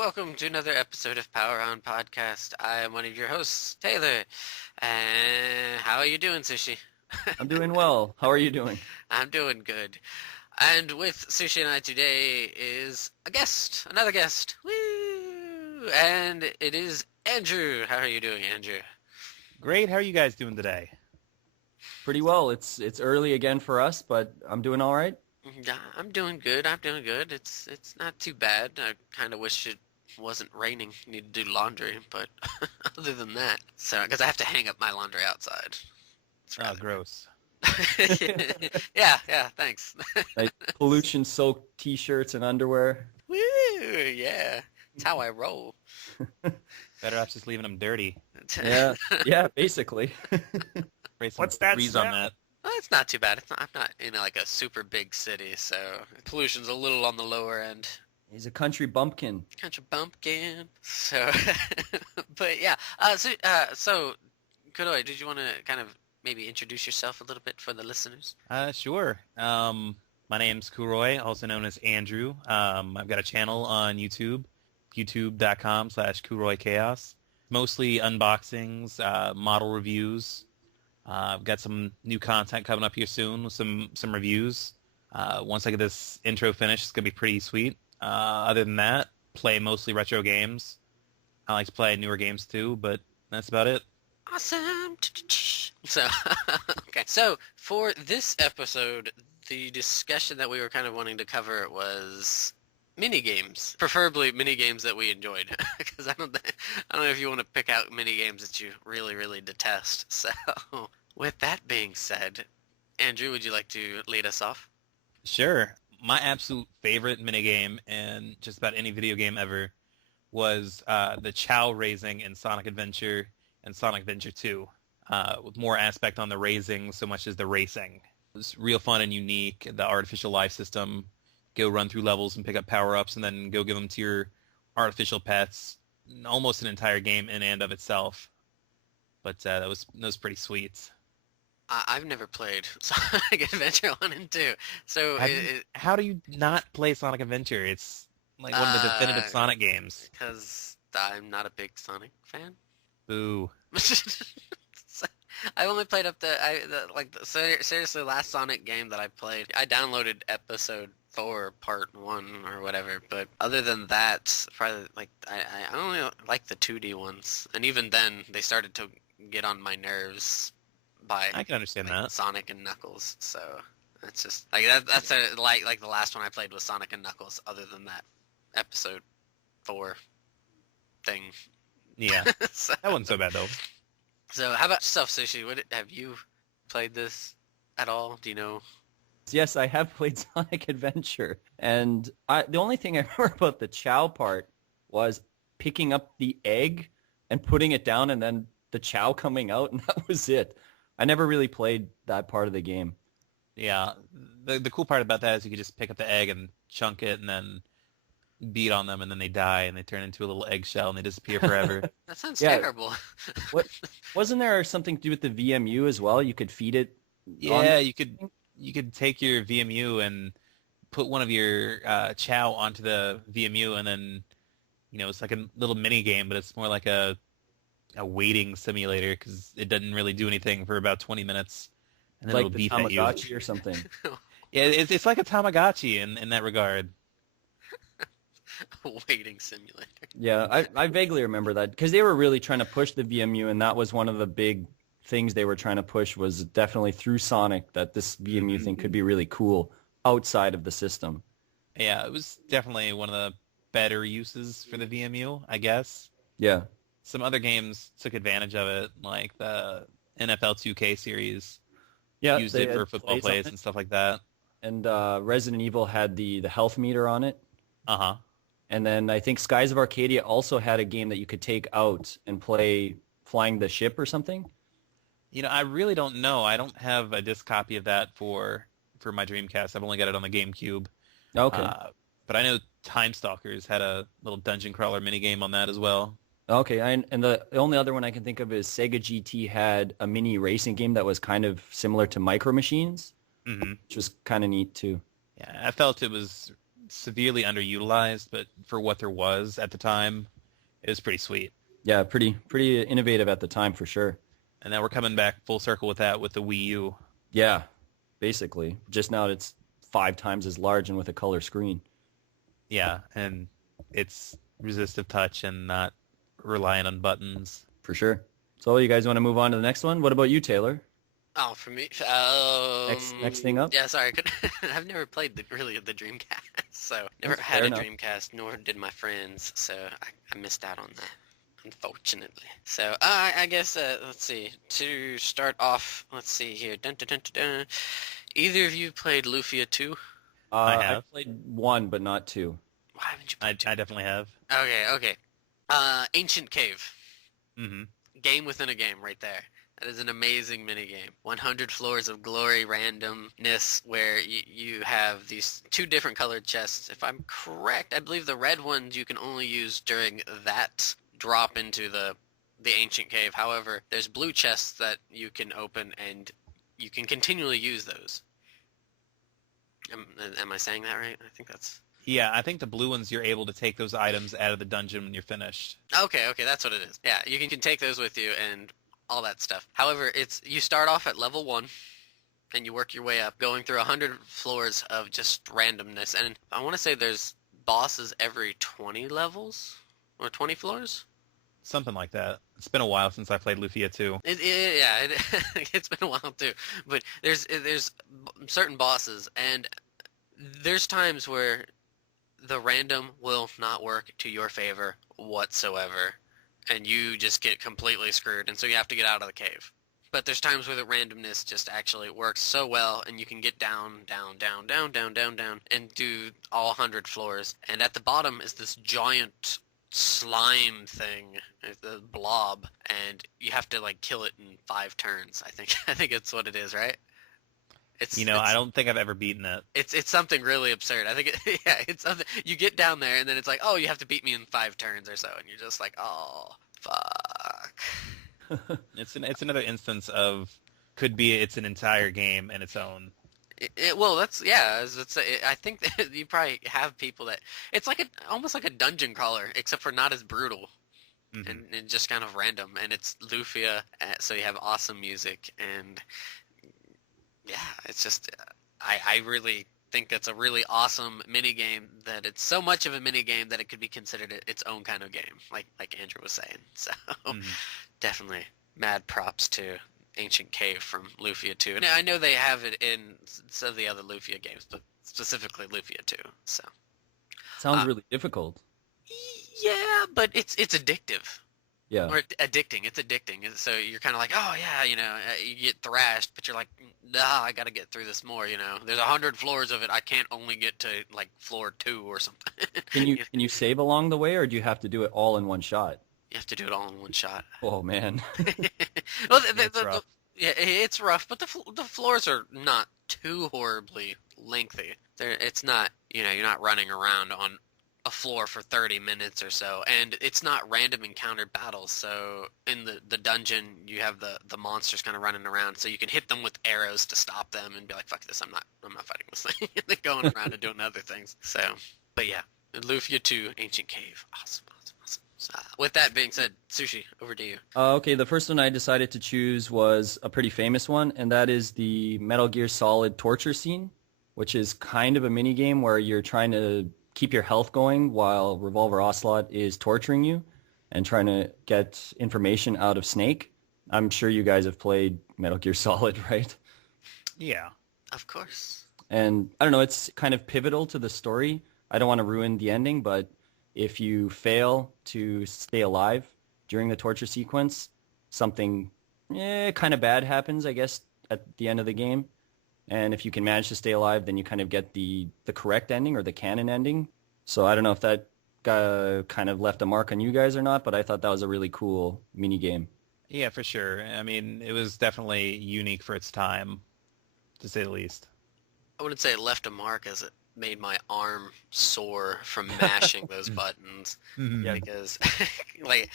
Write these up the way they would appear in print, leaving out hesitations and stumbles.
welcome to another episode of Power On Podcast. I am one of your hosts, Taylor. And how are you doing, Sushi? I'm doing well. How are you doing? I'm doing good. And with Sushi and I today is a guest, another guest. Woo! And it is Andrew. How are you doing, Andrew? Great. How are you guys doing today? Pretty well. It's early again for us, but I'm doing all right. Yeah, I'm doing good. It's not too bad. I kind of wish it wasn't raining. Need to do laundry, but other than that, because I have to hang up my laundry outside. It's Oh, rather gross. yeah, thanks. Like pollution-soaked T-shirts and underwear. Woo, yeah. It's how I roll. Better off just leaving them dirty. Yeah, basically. What's that breeze on that? Well, it's not too bad. I'm not in like a super big city, so pollution's a little on the lower end. He's a country bumpkin. Country bumpkin. So, but yeah. So, Kuroi, did you want to kind of maybe introduce yourself a little bit for the listeners? Sure. My name's Kuroi, also known as Andrew. I've got a channel on YouTube, youtube.com/KuroiChaos. Mostly unboxings, model reviews. I've got some new content coming up here soon with some reviews. Once I get this intro finished, it's going to be pretty sweet. Other than that, play mostly retro games. I like to play newer games too, but that's about it. Awesome. So, okay. So, for this episode, the discussion that we were kind of wanting to cover was minigames, preferably minigames that we enjoyed, because I don't know if you want to pick out minigames that you really, really detest. So, with that being said, Andrew, would you like to lead us off? Sure. My absolute favorite minigame in just about any video game ever was the Chow raising in Sonic Adventure and Sonic Adventure 2, with more aspect on the raising so much as the racing. It was real fun and unique. The artificial life system, go run through levels and pick up power-ups and then go give them to your artificial pets. Almost an entire game in and of itself. But that was pretty sweet. I've never played Sonic Adventure 1 and 2. So how do you not play Sonic Adventure? It's like one of the definitive Sonic games. Because I'm not a big Sonic fan. Boo. I only played up seriously, last Sonic game that I played, I downloaded episode 4 part 1 or whatever, but other than that, probably I only like the 2D ones, and even then they started to get on my nerves by I can understand that. Sonic and Knuckles. So it's just like that's the last one I played was Sonic and Knuckles, other than that episode 4 thing. Yeah. So, that wasn't so bad though. So how about yourself, Sushi? Have you played this at all? Do you know? Yes, I have played Sonic Adventure, and the only thing I remember about the Chow part was picking up the egg and putting it down, and then the Chow coming out, and that was it. I never really played that part of the game. Yeah, the cool part about that is you could just pick up the egg and chunk it, and then beat on them, and then they die, and they turn into a little eggshell, and they disappear forever. That sounds terrible. Wasn't there something to do with the VMU as well? You could feed it. Yeah, you could take your VMU and put one of your Chow onto the VMU, and then it's like a little mini game, but it's more like a waiting simulator because it doesn't really do anything for about 20 minutes, and then like it'll the beep at you. Tamagotchi or something. Yeah, it's like a Tamagotchi in that regard. Waiting simulator. Yeah, I vaguely remember that because they were really trying to push the VMU, and that was one of the big things they were trying to push was definitely through Sonic that this VMU thing could be really cool outside of the system. Yeah, it was definitely one of the better uses for the VMU, I guess. Yeah. Some other games took advantage of it, like the NFL 2K series. Yeah, used it for football plays and stuff like that. And Resident Evil had the health meter on it. Uh-huh. And then I think Skies of Arcadia also had a game that you could take out and play flying the ship or something. I really don't know. I don't have a disc copy of that for my Dreamcast. I've only got it on the GameCube. Okay. But I know Time Stalkers had a little dungeon crawler minigame on that as well. Okay, and the only other one I can think of is Sega GT had a mini racing game that was kind of similar to Micro Machines, which was kind of neat too. Yeah, I felt it was severely underutilized, but for what there was at the time, it was pretty sweet. Yeah, pretty innovative at the time for sure. And now we're coming back full circle with that with the Wii U. Yeah, basically. Just now it's 5 times as large and with a color screen. Yeah, and it's resistive touch and not relying on buttons. For sure. So you guys want to move on to the next one? What about you, Taylor? Oh, for me, Next thing up? yeah, sorry, I've never played the Dreamcast, so never That's had fair a enough. Dreamcast, nor did my friends, so I missed out on that, unfortunately. So I guess let's see. To start off, let's see here. Dun, dun, dun, dun, dun. Either of you played Lufia 2? I have. I played 1, but not 2. Why haven't you I played 2? definitely have. Okay. Ancient Cave. Mm-hmm. Game within a game right there. That is an amazing minigame. 100 floors of glory randomness where you have these 2 different colored chests. If I'm correct, I believe the red ones you can only use during that drop into the ancient cave. However, there's blue chests that you can open and you can continually use those. Am I saying that right? I think that's... Yeah, I think the blue ones, you're able to take those items out of the dungeon when you're finished. Okay, that's what it is. Yeah, you can take those with you and all that stuff. However, you start off at level 1, and you work your way up, going through 100 floors of just randomness. And I want to say there's bosses every 20 levels? Or 20 floors? Something like that. It's been a while since I played Lufia 2. It's been a while too. But there's certain bosses, and there's times where the random will not work to your favor whatsoever, and you just get completely screwed, and so you have to get out of the cave. But there's times where the randomness just actually works so well, and you can get down, and do all 100 floors. And at the bottom is this giant slime thing, the blob, and you have to like kill it in 5 turns. I think it's what it is, right? I don't think I've ever beaten it. It's something really absurd. I think it's something. You get down there and then it's like, oh, you have to beat me in 5 turns or so, and you're just like, oh, fuck. It's another instance of it's an entire game in its own. Well, that's yeah. I think that you probably have people that it's like almost like a dungeon crawler, except for not as brutal. Mm-hmm. And just kind of random, and it's Lufia, so you have awesome music, and yeah, it's just I really think that's a really awesome minigame, that it's so much of a minigame that it could be considered its own kind of game, like Andrew was saying. So definitely mad props to Ancient Cave from Lufia 2. And I know they have it in some of the other Lufia games, but specifically Lufia 2. So Sounds really difficult. yeah, but it's addictive. Yeah. Or addicting. It's addicting. So you're kind of like, oh yeah, you get thrashed, but you're like, nah, I got to get through this more. There's 100 floors of it. I can't only get to like floor 2 or something. Can you save along the way, or do you have to do it all in one shot? You have to do it all in one shot. Oh man. Well, rough. yeah, it's rough, but the floors are not too horribly lengthy. It's not, you're not running around on a floor for 30 minutes or so, and it's not random encounter battles. So in the dungeon, you have the monsters kind of running around, so you can hit them with arrows to stop them and be like, fuck this, I'm not fighting this thing. And they're going around and doing other things. So, but yeah, Lufia 2, Ancient Cave, awesome. So, with that being said, Sushi, over to you. Okay, the first one I decided to choose was a pretty famous one, and that is the Metal Gear Solid torture scene, which is kind of a mini game where you're trying to keep your health going while Revolver Ocelot is torturing you and trying to get information out of Snake. I'm sure you guys have played Metal Gear Solid, right? Yeah. Of course. And I don't know, it's kind of pivotal to the story. I don't want to ruin the ending, but if you fail to stay alive during the torture sequence, something kind of bad happens, I guess, at the end of the game. And if you can manage to stay alive, then you kind of get the correct ending or the canon ending. So I don't know if that kind of left a mark on you guys or not, but I thought that was a really cool mini game. Yeah, for sure. I mean, it was definitely unique for its time, to say the least. I wouldn't say it left a mark, as it made my arm sore from mashing those buttons. Yeah. Because like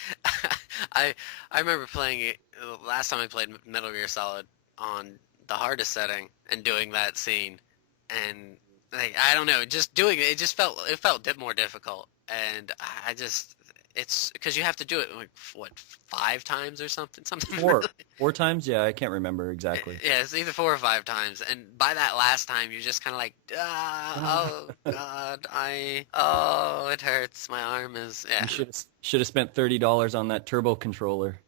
I remember playing it last time I played Metal Gear Solid on the hardest setting and doing that scene, and like I don't know, just doing it just felt more difficult, and I just it's because you have to do it like what 5 times or something Four. really. 4 times? Yeah, I can't remember exactly. Yeah, it's either 4 or 5 times, and by that last time you're just kind of like oh god, it hurts, my arm is You should have spent $30 on that turbo controller.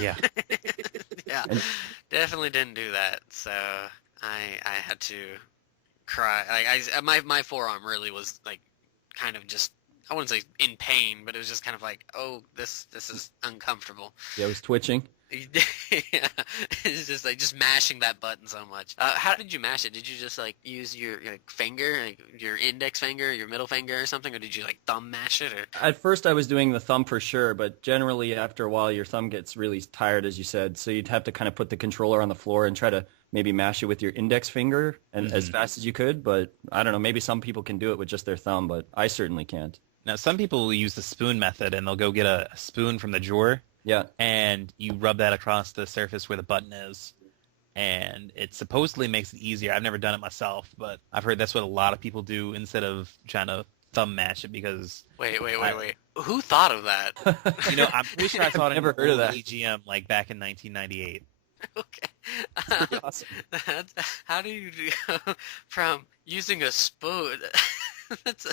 Yeah. Yeah, And definitely didn't do that, so I had to cry. Like my forearm really was like kind of just, I wouldn't say in pain, but it was just kind of like, oh, this is uncomfortable. yeah, it was twitching. Yeah, it's just like just mashing that button so much. How did you mash it? Did you just like use your finger, like your index finger, your middle finger, or something, or did you like thumb mash it? Or At first, I was doing the thumb for sure, but generally, after a while, your thumb gets really tired, as you said. So you'd have to kind of put the controller on the floor and try to maybe mash it with your index finger and as fast as you could. But I don't know, maybe some people can do it with just their thumb, but I certainly can't. Now, some people will use the spoon method, and they'll go get a spoon from the drawer, Yeah. and you rub that across the surface where the button is. And it supposedly makes it easier. I've never done it myself, but I've heard that's what a lot of people do instead of trying to thumb mash it because... wait. Who thought of that? You know, I'm pretty sure I saw it in Never heard of that. EGM like back in 1998. Okay. Awesome. How do you go from using a spoon? That's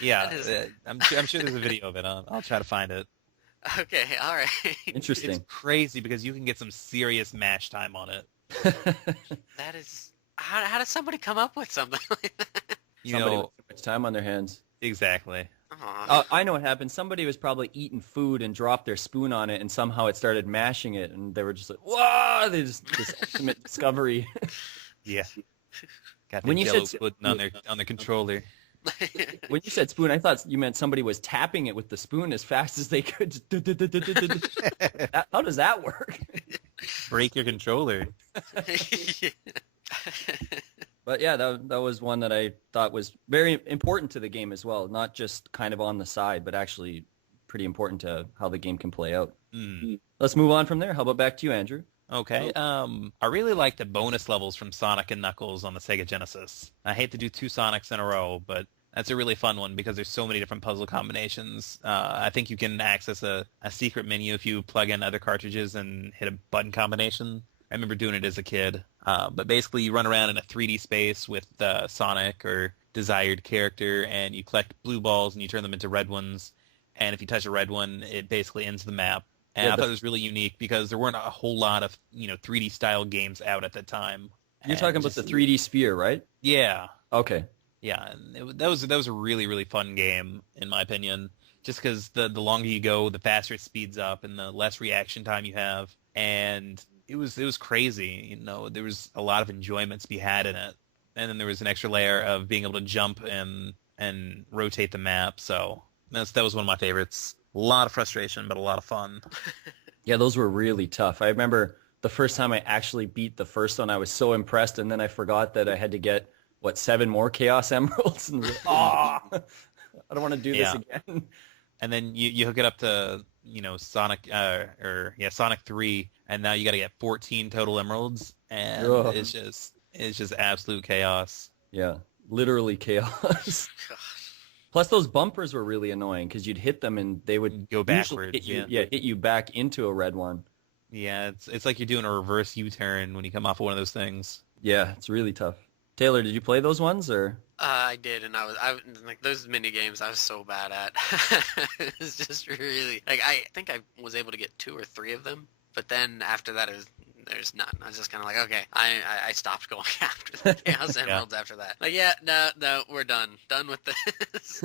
Yeah, That is- I'm sure there's a video of it. I'll try to find it. okay, all right. Interesting. It's crazy because you can get some serious mash time on it. That is how does somebody come up with something like that? You Somebody know, with too much time on their hands. exactly. Aw. I know what happened. Somebody was probably eating food and dropped their spoon on it, and somehow it started mashing it, and they were just like, "Whoa!" This ultimate discovery. Yeah. Got the When you jello said- pudding on the controller. When you said spoon, I thought you meant somebody was tapping it with the spoon as fast as they could. How does that work? Break your controller. But yeah, that was one that I thought was very important to the game as well. Not just kind of on the side, but actually pretty important to how the game can play out. Mm. Let's move on from there. How about back to you, Andrew? Okay. I really like the bonus levels from Sonic and Knuckles on the Sega Genesis. I hate to do 2 Sonics in a row, but that's a really fun one because there's so many different puzzle combinations. I think you can access a secret menu if you plug in other cartridges and hit a button combination. I remember doing it as a kid. But basically you run around in a 3D space with Sonic or desired character, and you collect blue balls and you turn them into red ones. And if you touch a red one, it basically ends the map. And Yeah, I thought it was really unique because there weren't a whole lot of 3D style games out at the time. You're And talking about just- the 3D sphere, right? Yeah, Okay. yeah. And that was a really really fun game in my opinion. Just because the longer you go, the faster it speeds up, and the less reaction time you have. And it was crazy. There was a lot of enjoyment to be had in it. And then there was an extra layer of being able to jump and rotate the map. So that was one of my favorites. A lot of frustration, but a lot of fun. Yeah, those were really tough. I remember the first time I actually beat the first one, I was so impressed, and then I forgot that I had to get, 7 more Chaos Emeralds? And I don't want to do this again. And then you hook it up to Sonic Sonic 3, and now you got to get 14 total emeralds, and Ugh. it's just absolute chaos. Yeah, literally chaos. Plus, those bumpers were really annoying because you'd hit them and they would Go usually backwards. hit you back into a red one. Yeah, it's like you're doing a reverse U-turn when you come off of one of those things. Yeah, it's really tough. Taylor, did you play those ones or? I did, and I like those mini games. I was so bad at. It was just really like I think I was able to get 2 or 3 of them, but then after that, there's none. I was just kind of like, okay, I stopped going after the Chaos Emeralds after that. Like, yeah, no, we're done with this.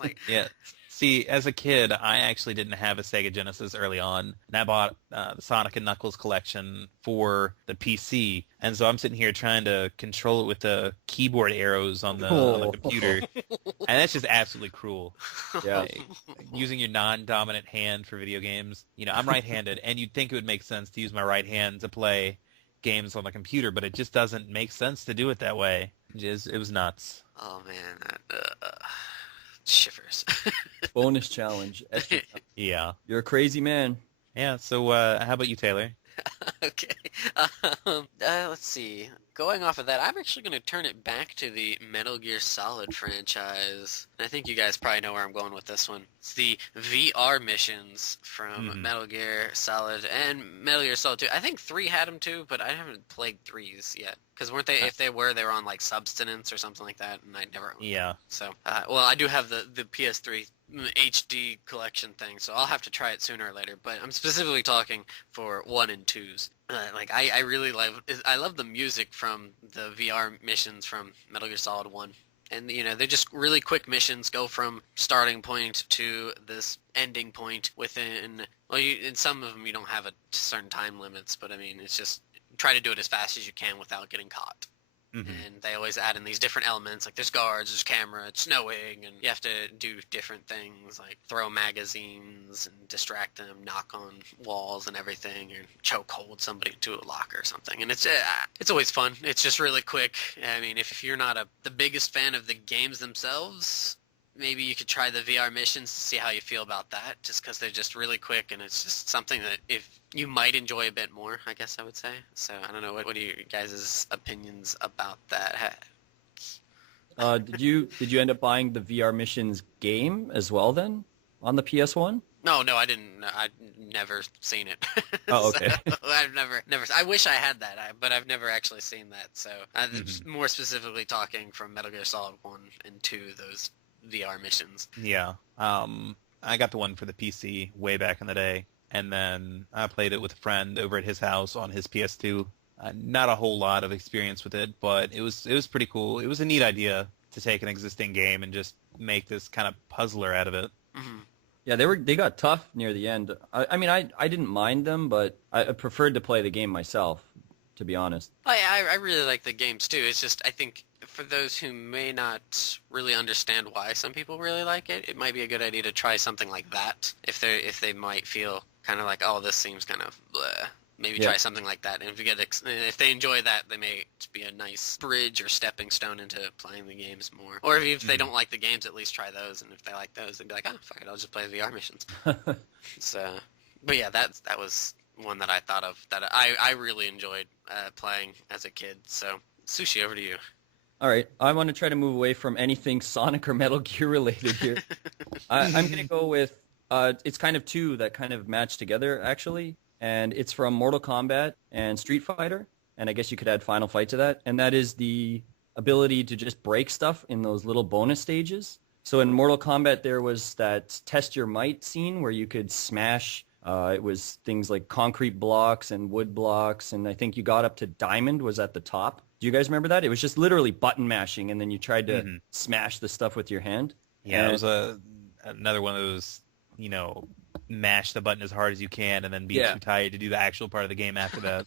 Like, Yeah. See, as a kid, I actually didn't have a Sega Genesis early on, and I bought the Sonic and Knuckles collection for the PC, and so I'm sitting here trying to control it with the keyboard arrows on the computer, and that's just absolutely cruel. Yeah. Like, using your non-dominant hand for video games. I'm right-handed, and you'd think it would make sense to use my right hand to play games on the computer, but it just doesn't make sense to do it that way. It was nuts. oh man, that, shivers. Bonus challenge. Extra time. Yeah. You're a crazy man. Yeah, so how about you, Taylor? Okay. Let's see. Going off of that, I'm actually going to turn it back to the Metal Gear Solid franchise. I think you guys probably know where I'm going with this one. It's the VR missions from Metal Gear Solid and Metal Gear Solid 2. I think 3 had them too, but I haven't played 3's yet. Because weren't they, if they were on like substance or something like that, and I never owned them. So, well, I do have the PS3 HD collection thing, so I'll have to try it sooner or later, but I'm specifically talking for 1 and 2's. I really love the music from the VR missions from Metal Gear Solid 1. And, they're just really quick missions, go from starting point to this ending point within, well, in some of them you don't have a certain time limits, but I mean, it's just try to do it as fast as you can without getting caught. And they always add in these different elements, like there's guards, there's camera, it's snowing, and you have to do different things, like throw magazines and distract them, knock on walls and everything, or choke hold somebody into a locker or something. And it's always fun. It's just really quick. I mean, if you're not the biggest fan of the games themselves, maybe you could try the VR missions to see how you feel about that, just because they're just really quick, and it's just something that if you might enjoy a bit more, I guess I would say. So I don't know, what are you guys' opinions about that? Did you end up buying the VR missions game as well then on the PS1? No, I didn't. I've never seen it. Oh, okay. So, I've never. I wish I had that, but I've never actually seen that. So more specifically talking from Metal Gear Solid 1 and 2, those VR missions. Yeah. I got the one for the PC way back in the day, and then I played it with a friend over at his house on his PS2. Not a whole lot of experience with it, but it was pretty cool. It was a neat idea to take an existing game and just make this kind of puzzler out of it. Mm-hmm. Yeah, they got tough near the end. I mean, I didn't mind them, but I preferred to play the game myself, to be honest. I really like the games too. It's just, I think for those who may not really understand why some people really like it, it might be a good idea to try something like that. If they might feel kind of like, oh, this seems kind of bleh. Maybe try something like that. And if they enjoy that, they may be a nice bridge or stepping stone into playing the games more. Or if they don't like the games, at least try those. And if they like those, they'd be like, oh, fuck it, I'll just play the VR missions. So, but yeah, that was one that I thought of that I really enjoyed playing as a kid. So, Sushi, over to you. All right, I want to try to move away from anything Sonic or Metal Gear related here. I'm going to go with, it's kind of two that kind of match together, actually. And it's from Mortal Kombat and Street Fighter. And I guess you could add Final Fight to that. And that is the ability to just break stuff in those little bonus stages. So in Mortal Kombat, there was that Test Your Might scene where you could smash. It was things like concrete blocks and wood blocks. And I think you got up to Diamond was at the top. Do you guys remember that? It was just literally button mashing. And then you tried to smash the stuff with your hand. Yeah, it was another one of those, mash the button as hard as you can and then be too tired to do the actual part of the game after that.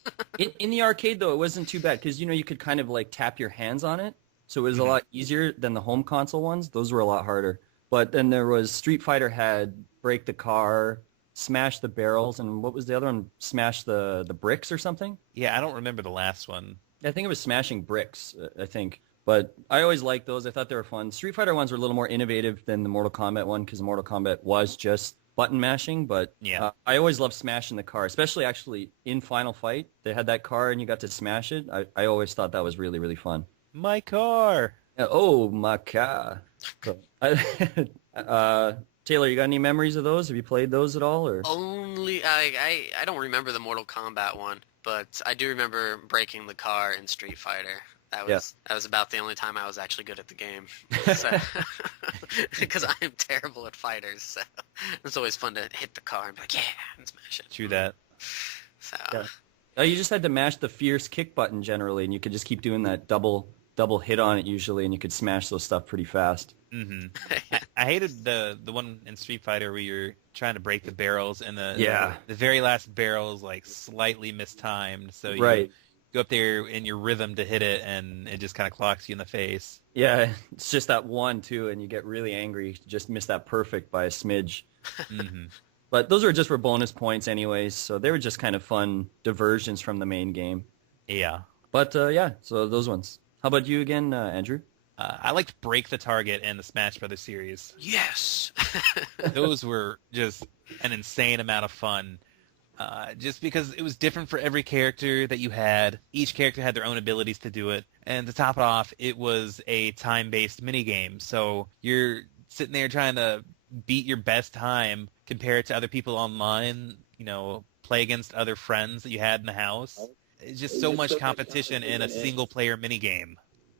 In the arcade, though, it wasn't too bad because, you could kind of like tap your hands on it. So it was a lot easier than the home console ones. Those were a lot harder. But then there was Street Fighter had break the car, smash the barrels, and what was the other one? Smash the bricks or something? Yeah, I don't remember the last one. I think it was smashing bricks, I think. But I always liked those. I thought they were fun. Street Fighter ones were a little more innovative than the Mortal Kombat one because Mortal Kombat was just button mashing, but I always loved smashing the car, especially actually in Final Fight. They had that car and you got to smash it. I always thought that was really, really fun. My car! Oh, my car. Taylor, you got any memories of those? Have you played those at all? Or Only, I don't remember the Mortal Kombat one, but I do remember breaking the car in Street Fighter. That was about the only time I was actually good at the game. Because I'm terrible at fighters, so it's always fun to hit the car and be like, yeah, and smash it. True that. So. You just had to mash the fierce kick button generally, and you could just keep doing that double hit on it usually, and you could smash those stuff pretty fast. Mm-hmm. I hated the one in Street Fighter where you're trying to break the barrels, and the very last barrel is like slightly mistimed, so you go up there in your rhythm to hit it, and it just kind of clocks you in the face. Yeah, it's just that one, too, and you get really angry. You just miss that perfect by a smidge. But those were just for bonus points anyways, so they were just kind of fun diversions from the main game. Yeah. But, so those ones. How about you again, Andrew? I liked Break the Target and the Smash Brothers series. Yes! Those were just an insane amount of fun. just because it was different for every character that you had. Each character had their own abilities to do it. And to top it off, it was a time-based minigame. So you're sitting there trying to beat your best time compared to other people online, play against other friends that you had in the house. It's just so much competition in a single-player minigame.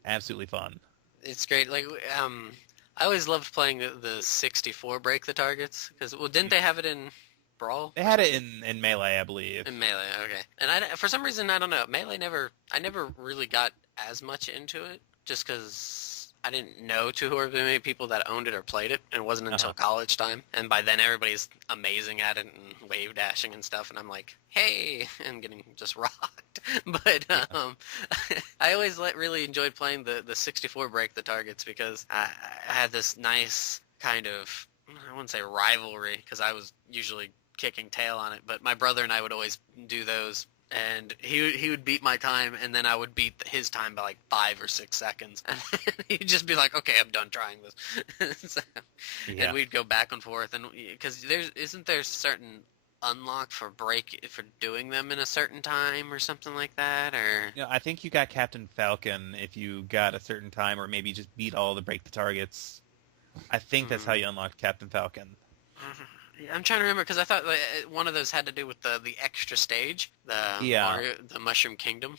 Absolutely fun. It's great. Like, I always loved playing the 64 break the targets because didn't they have it in Brawl? They had it in Melee, I believe. In Melee, okay. And for some reason, I don't know, Melee I never really got as much into it just because I didn't know too many people that owned it or played it, and it wasn't until college time. And by then, everybody's amazing at it and wave dashing and stuff, and I'm like, hey, and getting just rocked. But I always really enjoyed playing the 64 break the targets because I had this nice kind of, I wouldn't say rivalry because I was usually kicking tail on it, but my brother and I would always do those, and he would beat my time, and then I would beat his time by like 5 or 6 seconds, and he'd just be like, okay, I'm done trying this. And we'd go back and forth, and because isn't there certain unlock for doing them in a certain time or something like that, or I think you got Captain Falcon if you got a certain time, or maybe just beat all the break the targets. I think that's how you unlocked Captain Falcon. I'm trying to remember because I thought one of those had to do with the extra stage, the Mushroom Kingdom.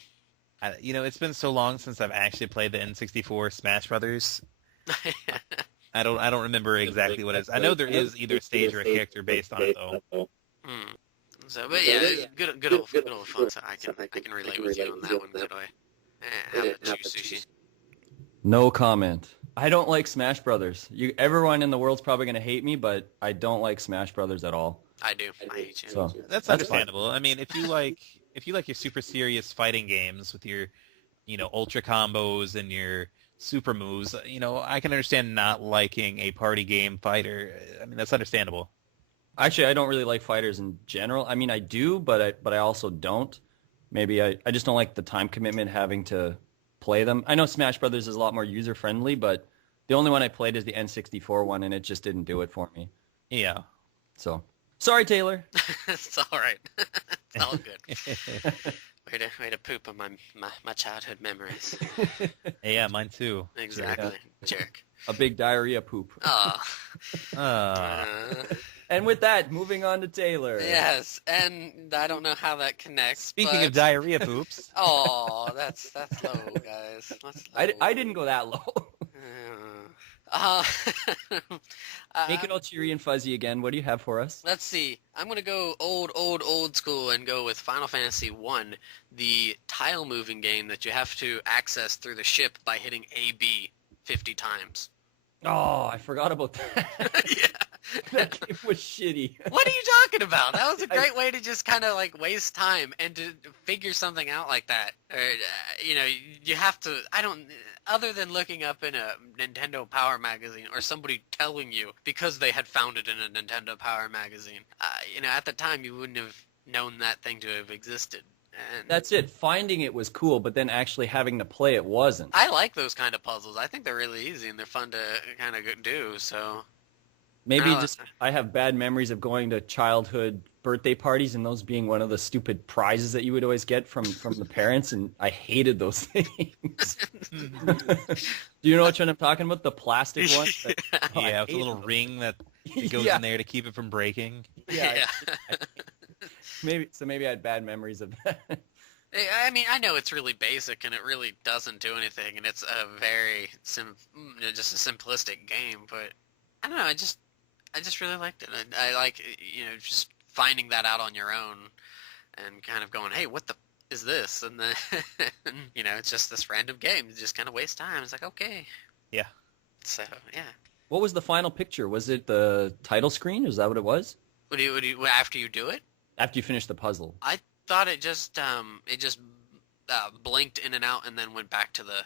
It's been so long since I've actually played the N64 Smash Brothers. I don't remember exactly what it is. I know there is either a stage or a character based on it though. So, but yeah, good old fun. So I can relate with you on that one. That way. How about you, Sushi? No comment. I don't like Smash Brothers. Everyone in the world's probably going to hate me, but I don't like Smash Brothers at all. I do. I hate you. So, that's understandable. I mean, if you like your super serious fighting games with your, ultra combos and your super moves, I can understand not liking a party game fighter. I mean, that's understandable. Actually, I don't really like fighters in general. I mean, I do, but I also don't. Maybe I just don't like the time commitment having to play them. I know Smash Brothers is a lot more user-friendly, but the only one I played is the N64 one, and it just didn't do it for me. Yeah. So, sorry, Taylor. It's all right. It's all good. Way to poop on my childhood memories. Yeah, mine too. Exactly. Yeah. Jerk. A big diarrhea poop. And with that, moving on to Taylor. Yes, and I don't know how that connects. Speaking of diarrhea poops. Oh, that's low, guys. That's low. I didn't go that low. Make it all cheery and fuzzy again. What do you have for us? Let's see. I'm going to go old school and go with Final Fantasy 1, the tile moving game that you have to access through the ship by hitting AB 50 times. Oh, I forgot about that. Yeah. That game was shitty. What are you talking about? That was a great way to just kind of like waste time and to figure something out like that. Or, you have to, other than looking up in a Nintendo Power magazine or somebody telling you because they had found it in a Nintendo Power magazine, at the time you wouldn't have known that thing to have existed. And that's it. Finding it was cool, but then actually having to play it wasn't. I like those kind of puzzles. I think they're really easy and they're fun to kind of do, so... Maybe I have bad memories of going to childhood birthday parties and those being one of the stupid prizes that you would always get from the parents, and I hated those things. Do you know which one I'm talking about? The plastic one? Yeah, with a little ring that goes in there to keep it from breaking. Yeah. Maybe I had bad memories of that. I mean, I know it's really basic and it really doesn't do anything, and it's a very just a simplistic game, but I don't know, I just really liked it. I like, just finding that out on your own and kind of going, hey, what the is this? And then, it's just this random game. You just kind of waste time. It's like, okay. Yeah. So, yeah. What was the final picture? Was it the title screen? Is that what it was? What do you after you do it? After you finish the puzzle. I thought it just blinked in and out and then went back to the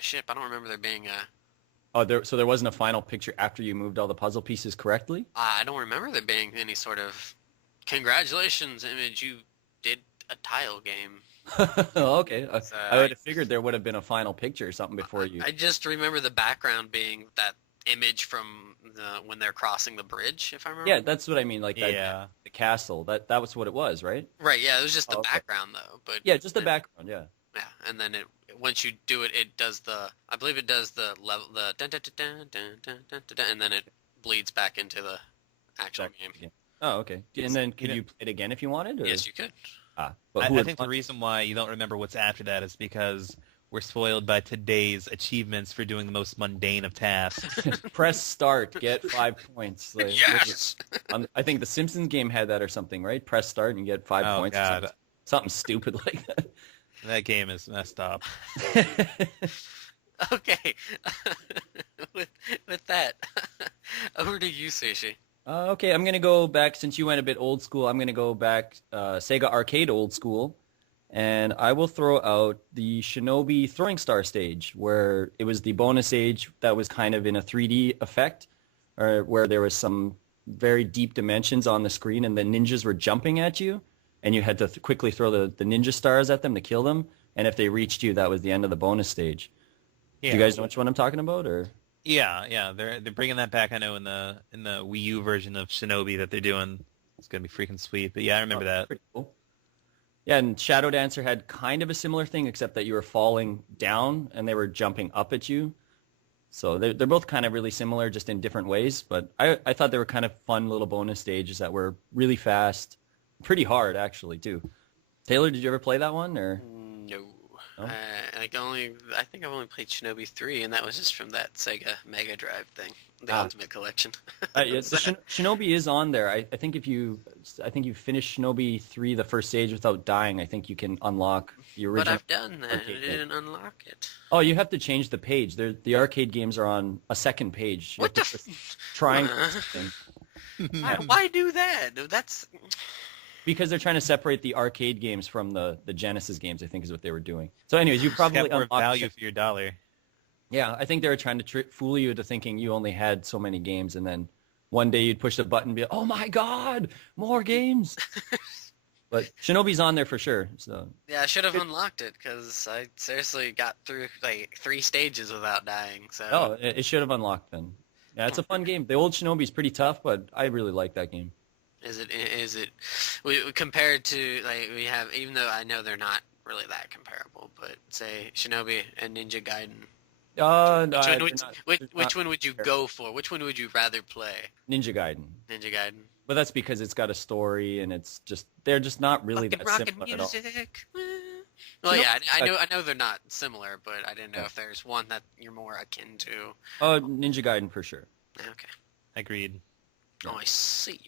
ship. I don't remember there being a... So there wasn't a final picture after you moved all the puzzle pieces correctly? I don't remember there being any sort of congratulations image. You did a tile game. Okay. I would have figured there would have been a final picture or something before you. I just remember the background being that image from when they're crossing the bridge, if I remember. Yeah, that's what I mean. Like that, Yeah. the castle. That was what it was, right? Right. Yeah, it was just the Oh, okay. background though. But Yeah, just the background. Yeah. yeah, and then once you do it, it does I believe it does the level, the dun, dun, dun, dun, dun, dun, dun, dun, dun, and then it bleeds back into the actual game. Yeah. Oh, okay. And then could you play it again if you wanted? Or? Yes, you could. But I think the reason why you don't remember what's after that is because we're spoiled by today's achievements for doing the most mundane of tasks. press start, get 5 points. Like, Yes. I think the Simpsons game had that or something, right? Press start and you get 5 points. Oh, God. Something stupid like that. That game is messed up. Okay. with that, over to you, Sushi. Okay, I'm going to go back, since you went a bit old school, I'm going to go back Sega Arcade old school, and I will throw out the Shinobi Throwing Star stage, where it was the bonus stage that was kind of in a 3D effect, or where there was some very deep dimensions on the screen, and the ninjas were jumping at you, and you had to quickly throw the ninja stars at them to kill them, and if they reached you, that was the end of the bonus stage. Yeah. Do you guys know which one I'm talking about, or? Yeah, they're bringing that back. I know in the Wii U version of Shinobi that they're doing. It's gonna be freaking sweet. But yeah, I remember that. Pretty cool. Yeah, and Shadow Dancer had kind of a similar thing, except that you were falling down and they were jumping up at you. So they're both kind of really similar, just in different ways. But I thought they were kind of fun little bonus stages that were really fast, pretty hard actually too. Taylor, did you ever play that one or? No. No? I think I've only played Shinobi 3, and that was just from that Sega Mega Drive thing, the Ultimate Collection. Shinobi is on there. I think if you finish Shinobi 3 the first stage without dying, I think you can unlock the original. But I've done that. I didn't unlock it. Oh, you have to change the page. The arcade games are on a second page. You What the? triangle thing. Why do that? That's. Because they're trying to separate the arcade games from the Genesis games, I think is what they were doing. So anyways, you probably Got more unlocked value for your dollar. Yeah, I think they were trying to fool you into thinking you only had so many games, and then one day you'd push the button and be like, oh my god, more games. But Shinobi's on there for sure. So Yeah, I should have unlocked it, because I seriously got through like 3 stages without dying. So. Oh, it should have unlocked then. Yeah, it's a fun game. The old Shinobi's pretty tough, but I really like that game. Is it compared to, like, we have, even though I know they're not really that comparable, but say Shinobi and Ninja Gaiden. Which one would you go for? Which one would you rather play? Ninja Gaiden. Ninja Gaiden. But that's because it's got a story and they're just not really Fucking that rocket similar at all. music. Well, yeah, I know they're not similar, but I didn't know if there's one that you're more akin to. Oh, Ninja Gaiden for sure. Okay. Agreed. Oh, I see.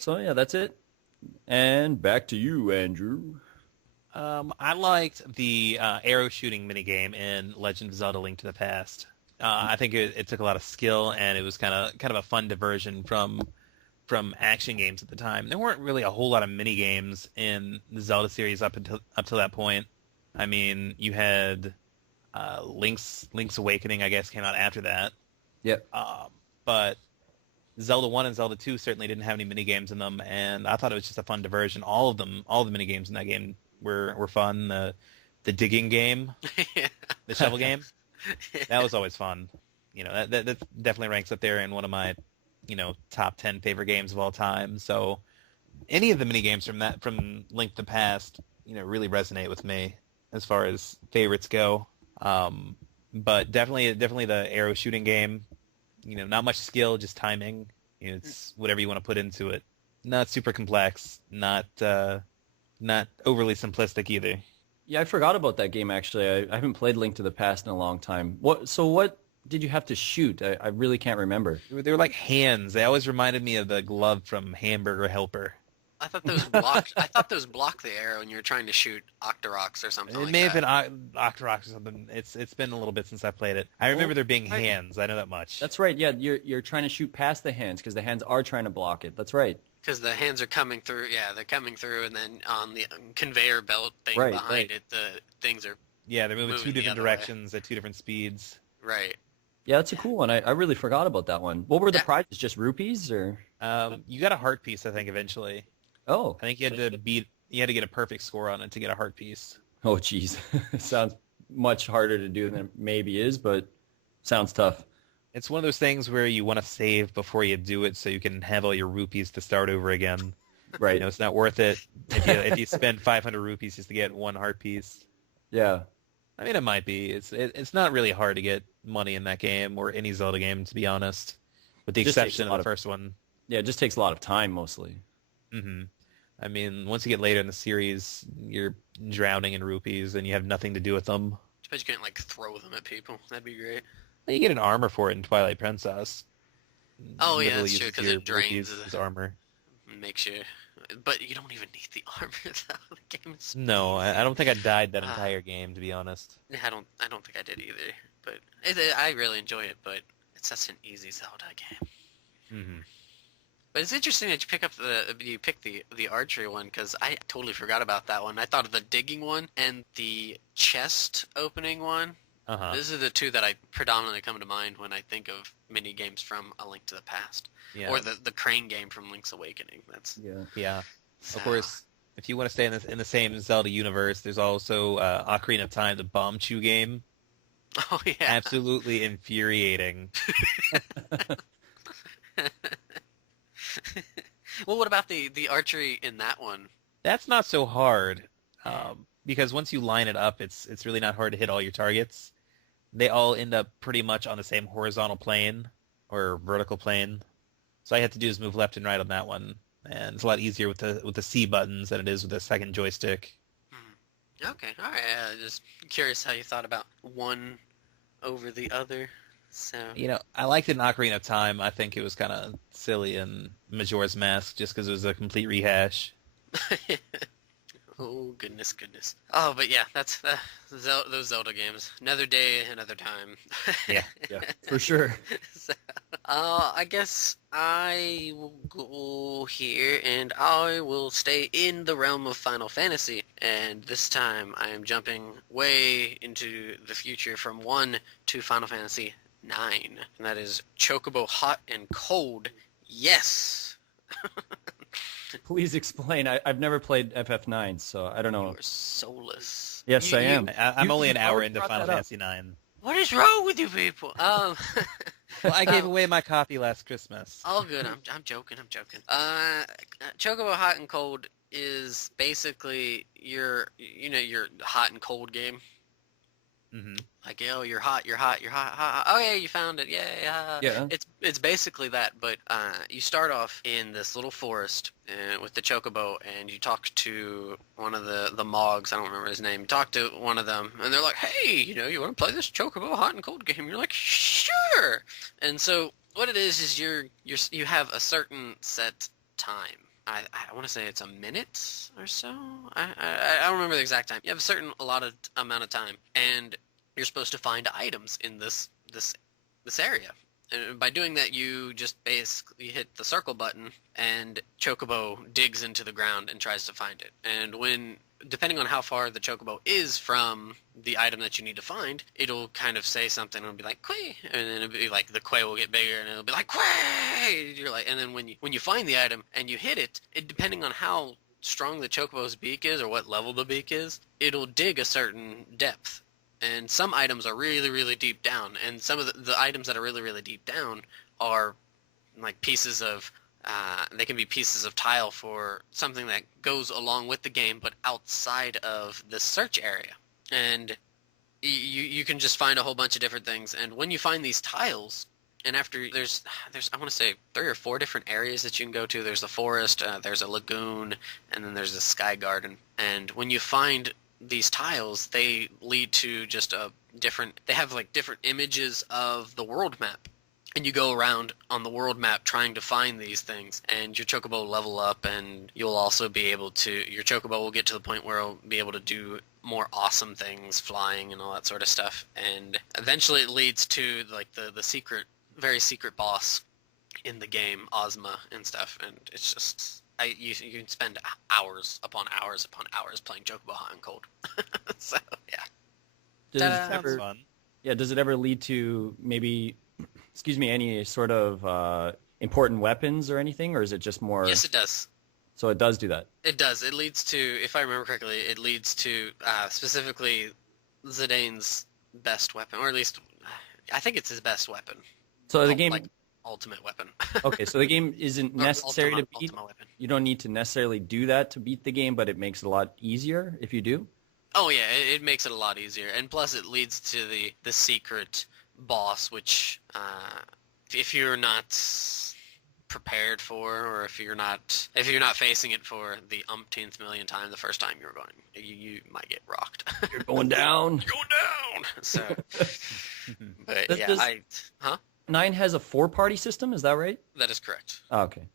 So yeah, that's it. And back to you, Andrew. I liked the arrow shooting minigame in Legend of Zelda: Link to the Past. I think it took a lot of skill, and it was kind of a fun diversion from action games at the time. There weren't really a whole lot of minigames in the Zelda series up till that point. I mean, you had Link's Awakening, I guess, came out after that. Yep. But Zelda 1 and Zelda 2 certainly didn't have any minigames in them, and I thought it was just a fun diversion. All the minigames in that game were fun. The digging game, the shovel game, that was always fun. You know, that definitely ranks up there in one of my, top 10 favorite games of all time. So any of the minigames from Link to the Past, really resonate with me as far as favorites go. But definitely the arrow shooting game. Not much skill, just timing. It's whatever you want to put into it. Not super complex, not overly simplistic either. Yeah, I forgot about that game actually. I haven't played Link to the Past in a long time. What did you have to shoot? I really can't remember. They were like hands. They always reminded me of the glove from Hamburger Helper. I thought those blocked. I thought those blocked the arrow, and you were trying to shoot Octoroks or something. It may have been Octoroks or something. It's been a little bit since I played it. I remember there being hands. I know that much. That's right. Yeah, you're trying to shoot past the hands because the hands are trying to block it. That's right. Because the hands are coming through. Yeah, they're coming through, and then on the conveyor belt thing behind it, the things are. Yeah, they're moving 2 different directions at 2 different speeds. Right. Yeah, that's a cool one. I really forgot about that one. What were the prizes? Just rupees or? You got a heart piece, I think, eventually. Oh. I think you had to get a perfect score on it to get a heart piece. Oh, jeez. Sounds much harder to do than it maybe is, but sounds tough. It's one of those things where you want to save before you do it so you can have all your rupees to start over again. Right. You know, it's not worth it if you spend 500 rupees just to get one heart piece. Yeah. I mean, it might be. It's not really hard to get money in that game or any Zelda game, to be honest, with the It just takes exception a of lot the of- first one. Yeah, it just takes a lot of time mostly. Hmm I mean, once you get later in the series, you're drowning in rupees and you have nothing to do with them. Suppose you can't like throw them at people. That'd be great. You get an armor for it in Twilight Princess. Oh, yeah, Literally that's true, uses 'cause your it drains rupees as armor. Makes you, but you don't even need the armor though. The game is No, I don't think I died that Ah. entire game, to be honest. Yeah, I don't think I did either. But I really enjoy it. But it's such an easy Zelda game. Hmm But it's interesting that you picked the archery one because I totally forgot about that one. I thought of the digging one and the chest opening one. Uh-huh. Those are the two that I predominantly come to mind when I think of mini games from A Link to the Past, Yeah. or the crane game from Link's Awakening. That's Yeah. Yeah. so- Of course, if you want to stay in the same Zelda universe, there's also Ocarina of Time, the bomb chew game. Oh yeah. Absolutely infuriating. Well, what about the archery in that one? That's not so hard, because once you line it up, it's really not hard to hit all your targets. They all end up pretty much on the same horizontal plane or vertical plane. So all I had to do is move left and right on that one, and it's a lot easier with the C buttons than it is with the second joystick. Okay, all right. Just curious how you thought about one over the other. So You know, I liked it in Ocarina of Time. I think it was kind of silly in Majora's Mask just because it was a complete rehash. Oh goodness. Oh, but yeah, that's those Zelda games. Another day, another time. Yeah. Yeah, for sure. So, I guess I will go here, and I will stay in the realm of Final Fantasy. And this time, I am jumping way into the future from 1 to Final Fantasy 9, and that is Chocobo Hot and Cold. Yes. Please explain. I've never played FF9, so I don't You know. are soulless. Yes, I am. I'm You- only an you hour already into brought Final that up. Fantasy 9. What is wrong with you people? Well, I gave away my copy last Christmas. All good. I'm joking. Chocobo Hot and Cold is basically your hot and cold game. Hmm Like, yo, you're hot. Hot. Oh yeah, you found it. Yeah. Yeah. It's basically that, but you start off in this little forest with the chocobo, and you talk to one of the Mogs. I don't remember his name. You talk to one of them, and they're like, "Hey, you want to play this chocobo hot and cold game?" You're like, "Sure." And so what it is you have a certain set time. I want to say it's a minute or so. I don't remember the exact time. You have a certain allotted amount of time, and you're supposed to find items in this area. And by doing that, you just basically hit the circle button, and Chocobo digs into the ground and tries to find it. And depending on how far the Chocobo is from the item that you need to find, it'll kind of say something. It'll be like "Quay," and then it'll be like the Quay will get bigger, and it'll be like "Quay." You're like, and then when you find the item and you hit it, depending on how strong the Chocobo's beak is or what level the beak is, it'll dig a certain depth. And some items are really, really deep down, and some of the items that are really, really deep down are like pieces of they can be pieces of tile for something that goes along with the game, but outside of the search area. And you can just find a whole bunch of different things. And when you find these tiles, and after there's I want to say 3 or 4 different areas that you can go to. There's the forest, there's a lagoon, and then there's the sky garden. And when you find these tiles, they lead to just they have like different images of the world map. And you go around on the world map trying to find these things, and your chocobo will level up, and you'll also be able to, your chocobo will get to the point where it'll be able to do more awesome things, flying and all that sort of stuff. And eventually it leads to like the secret, very secret boss in the game, Ozma and stuff, and it's just, you can spend hours upon hours upon hours playing Chocobo Hot and Cold. So, yeah. Does Ta-da. it Sounds ever, fun. yeah, does it ever lead to maybe, any sort of important weapons or anything, or is it just more? Yes, it does. So it does do that. It does. It leads to, if I remember correctly, it leads to specifically Zidane's best weapon, or at least I think it's his best weapon. So the game, like ultimate weapon. okay, so the game isn't Or necessary to beat. ultimate weapon. You don't need to necessarily do that to beat the game, but it makes it a lot easier if you do. Oh yeah, it makes it a lot easier, and plus it leads to the secret boss, which if you're not prepared for, or if you're not facing it for the umpteenth million time the first time you're going, you might get rocked. You're going down. You're going down. So, but Does- yeah, does- 9 has a 4-party system, is that right? that is correct. Oh, okay.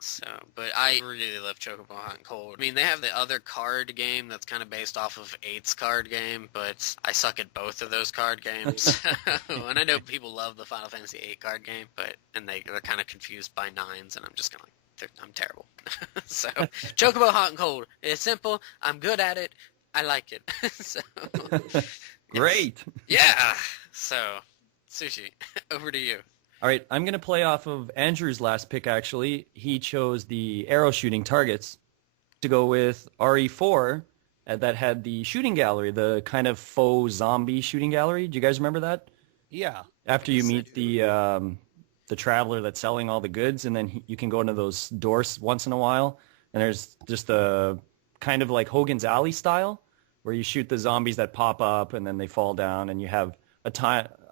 So, but I really love Chocobo Hot and Cold. I mean, they have the other card game that's kind of based off of 8's card game, but I suck at both of those card games. And I know people love the Final Fantasy 8 card game, and they're kind of confused by 9's, and I'm just kind of like, I'm terrible. So, Chocobo Hot and Cold. It's simple. I'm good at it. I like it. So, Great. yeah. So, Sushi, over to you. All right, I'm going to play off of Andrew's last pick, actually. He chose the arrow shooting targets to go with RE4 that had the shooting gallery, the kind of faux zombie shooting gallery. Do you guys remember that? Yeah. After you Yes, I meet the traveler that's selling all the goods, and then you can go into those doors once in a while, and there's just a kind of like Hogan's Alley style, where you shoot the zombies that pop up, and then they fall down, and you have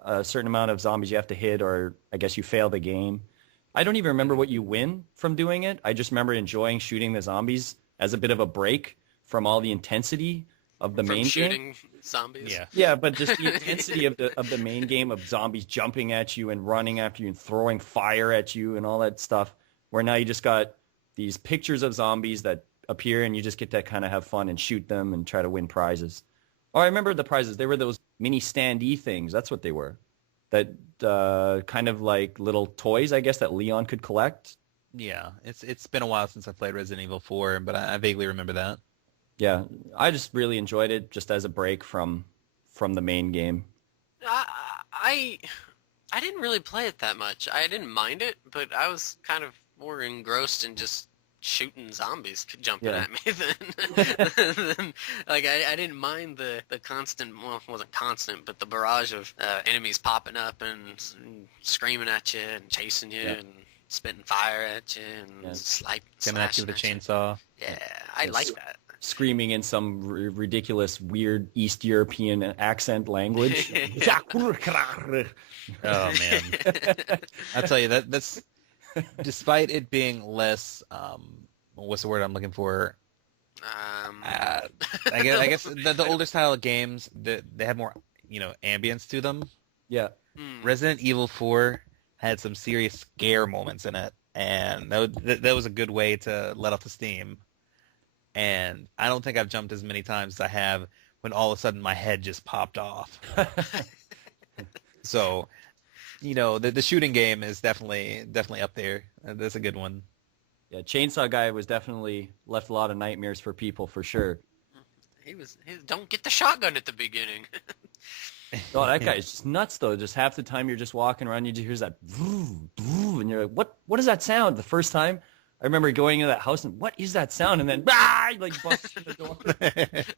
a certain amount of zombies you have to hit, or I guess you fail the game. I don't even remember what you win from doing it. I just remember enjoying shooting the zombies as a bit of a break from all the intensity of the From main shooting game. zombies. Yeah. Yeah, but just the intensity of the main game of zombies jumping at you and running after you and throwing fire at you and all that stuff, where now you just got these pictures of zombies that appear and you just get to kind of have fun and shoot them and try to win prizes. Oh, I remember the prizes. They were those mini standee things. That's what they were. That kind of like little toys, I guess, that Leon could collect. Yeah. It's been a while since I played Resident Evil 4, but I vaguely remember that. Yeah, I just really enjoyed it just as a break from the main game. I didn't really play it that much. I didn't mind it, but I was kind of more engrossed in just shooting zombies jumping Yeah. at me than like I didn't mind the constant, well, it wasn't constant, but the barrage of enemies popping up and screaming at you and chasing you and spitting fire at you and Coming at you with a chainsaw. Yeah, I like that. Screaming in some ridiculous, weird East European accent language. Oh man. I tell you that's despite it being less what's the word I'm looking for? I guess the older style of games they have more, ambience to them. Yeah. Resident Evil 4 had some serious scare moments in it, and that was a good way to let off the steam. And I don't think I've jumped as many times as I have when all of a sudden my head just popped off. So, the shooting game is definitely up there. That's a good one. Yeah, Chainsaw Guy was definitely left a lot of nightmares for people, for sure. He don't get the shotgun at the beginning. Oh, that guy is just nuts, though. Just half the time you're just walking around, you just hear that, and you're like, what is that sound? The first time, I remember going into that house and, what is that sound? And then, like, busted in the door.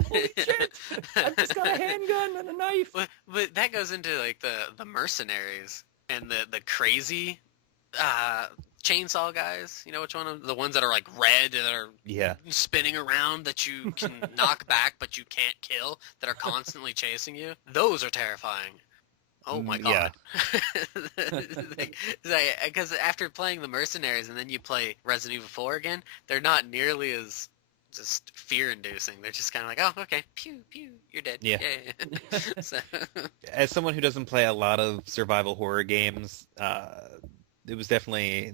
Holy shit! I've just got a handgun and a knife. But that goes into like the mercenaries and the crazy chainsaw guys. You know which one? The ones that are like red that are spinning around that you can knock back but you can't kill, that are constantly chasing you. Those are terrifying. Oh my god. Because after playing the mercenaries and then you play Resident Evil 4 again, they're not nearly as just fear-inducing. They're just kind of like, oh, okay, pew, pew, you're dead. Yeah. So. As someone who doesn't play a lot of survival horror games, it was definitely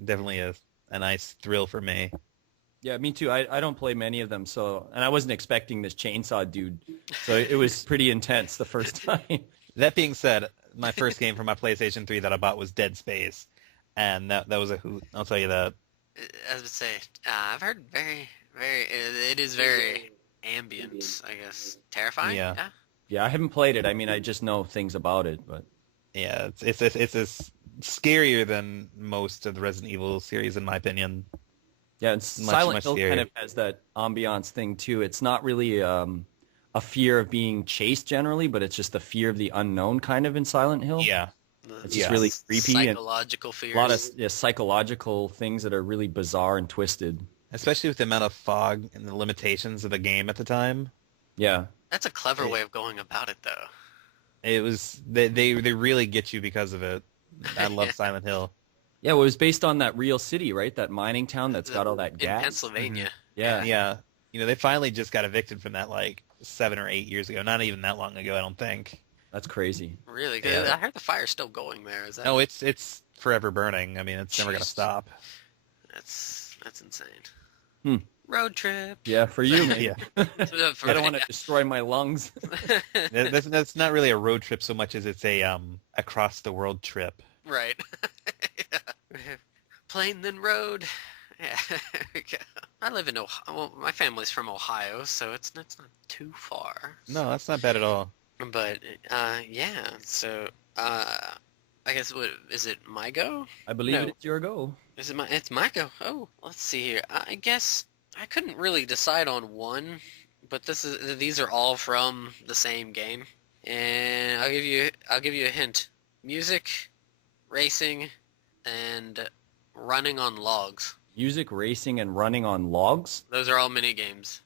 a nice thrill for me. Yeah, me too. I don't play many of them, and I wasn't expecting this chainsaw dude, so it was pretty intense the first time. That being said, my first game for my PlayStation 3 that I bought was Dead Space, and that was a hoot. I'll tell you that. I would say, I've heard it is very ambient, I guess. Terrifying? Yeah. Yeah, I haven't played it. I mean, I just know things about it, but... Yeah, it's scarier than most of the Resident Evil series, in my opinion. Yeah, and Silent Hill kind of has that ambiance thing, too. It's not really a fear of being chased, generally, but it's just the fear of the unknown, kind of, in Silent Hill. Yeah. It's just really creepy and psychological fears. a lot of psychological things that are really bizarre and twisted. Especially with the amount of fog and the limitations of the game at the time. Yeah. That's a clever way of going about it, though. It was they really get you because of it. I love Silent Hill. Yeah, well, it was based on that real city, right? That mining town that's got all that gas. In Pennsylvania. Yeah. Yeah. They finally just got evicted from that like 7 or 8 years ago. Not even that long ago, I don't think. That's crazy. Really? Yeah. I heard the fire's still going there. Is that? No, it's forever burning. I mean, it's never gonna stop. That's insane. Road trip. Yeah, for you, man. Yeah. I don't want to destroy my lungs. That's not really a road trip so much as it's a across the world trip. Right. Yeah. Plane then road. Yeah. I live in Ohio. Well, my family's from Ohio, so it's not too far. No, that's not bad at all. But yeah. So I guess what is it? My go? I believe it's your go. Is it my? It's my go. Oh, let's see here. I guess I couldn't really decide on one, but these are all from the same game, and I'll give you a hint: music, racing, and running on logs. Music, racing, and running on logs? Those are all mini games.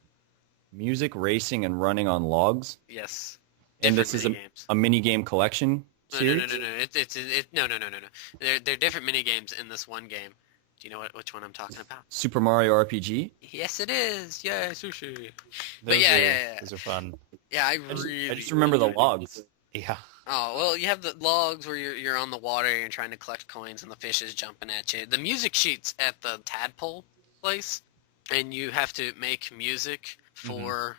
Music, racing, and running on logs? Yes. And this is a mini game collection series? No. They're different mini games in this one game. Do you know which one I'm talking about? Super Mario RPG? Yes, it is. Yeah, sushi. Those are fun. Yeah, I just remember the logs. Yeah. Oh, well, you have the logs where you're on the water and you're trying to collect coins and the fish is jumping at you. The music sheet's at the tadpole place, and you have to make music for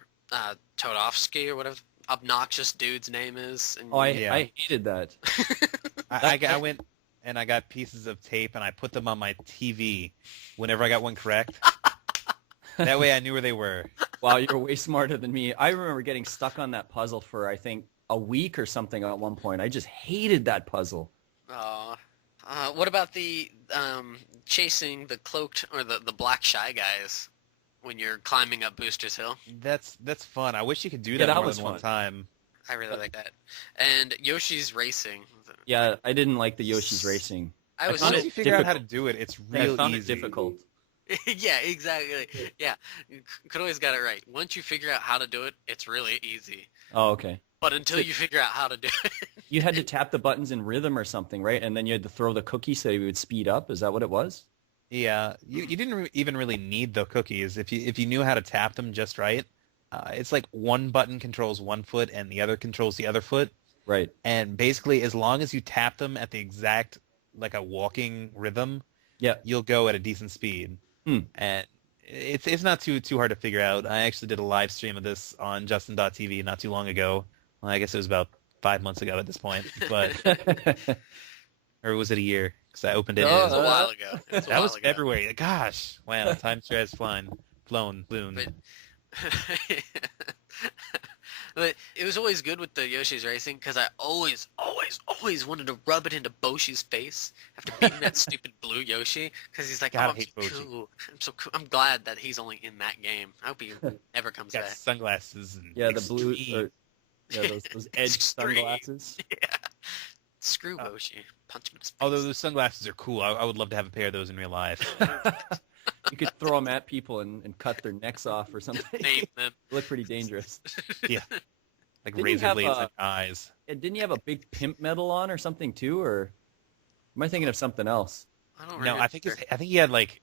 Todovsky or whatever obnoxious dude's name is. And I hated that. I went and I got pieces of tape and I put them on my TV whenever I got one correct. That way I knew where they were. Wow, you're way smarter than me. I remember getting stuck on that puzzle for, I think, a week or something at one point. I just hated that puzzle. What about the chasing the cloaked or the black shy guys when you're climbing up Booster's Hill? That's fun. I wish you could do that more than one time. I really like that. And Yoshi's Racing. Yeah, I didn't like the Yoshi's Racing. Once you figure out how to do it, it's real easy. I found it difficult. Yeah, exactly. Yeah, Kuroi's got it right. Once you figure out how to do it, it's really easy. Oh, okay. But until you figure out how to do it. You had to tap the buttons in rhythm or something, right? And then you had to throw the cookie so you would speed up. Is that what it was? Yeah, you didn't even really need the cookies. If you knew how to tap them just right, it's like one button controls one foot and the other controls the other foot. Right. And basically, as long as you tap them at the exact, like a walking rhythm, you'll go at a decent speed. And it's not too hard to figure out. I actually did a live stream of this on Justin.tv not too long ago. Well, I guess it was about 5 months ago at this point, but or was it a year? Because I opened it. It was a while ago. That was February. Gosh, wow, time has flown. But it was always good with the Yoshi's Racing because I always wanted to rub it into Boshi's face after beating that stupid blue Yoshi because he's like, God, I'm so cool. I'm so cool. I'm glad that he's only in that game. I hope he never comes got back. Sunglasses. And the blue. Those edge sunglasses. Yeah. Screw Boshi. Punch him in his face. Although those sunglasses are cool. I would love to have a pair of those in real life. You could throw them at people and cut their necks off or something. Name them. Look pretty dangerous. Yeah. Like Didn't razor blades like eyes. Didn't you have a big pimp medal on or something too, or am I thinking of something else? I don't remember. No, I think he had like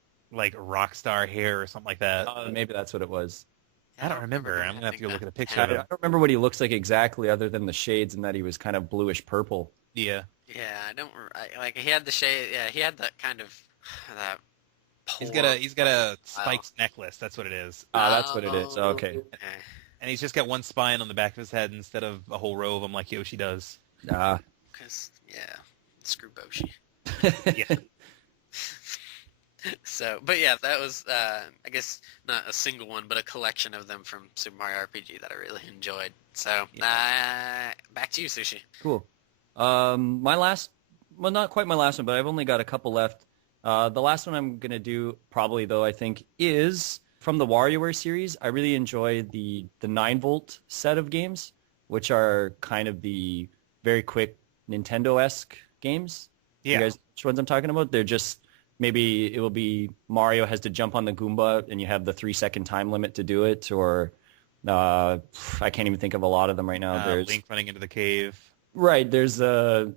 rock star hair or something like that. Maybe that's what it was. I don't remember. I'm gonna have to go look at a picture I of him. don't remember what he looks like exactly, other than the shades and that he was kind of bluish purple. Yeah. Yeah, like he had the shade. Yeah, he had that kind of that. He's got a spiked necklace. That's what it is. That's what it is. Okay. And he's just got one spine on the back of his head instead of a whole row of them like Yoshi does. Because screw Boshi. Yeah. So, but yeah, that was I guess not a single one, but a collection of them from Super Mario RPG that I really enjoyed. So, back to you, Sushi. Cool. My last, well, not quite my last one, but I've only got a couple left. The last one I'm gonna do probably, though, I think, is from the WarioWare series. I really enjoy the 9-volt set of games, which are kind of the very quick Nintendo-esque games. Yeah. You guys, which ones I'm talking about? They're just, maybe it will be Mario has to jump on the Goomba and you have the 3-second time limit to do it, or I can't even think of a lot of them right now. There's Link running into the cave. Right. There's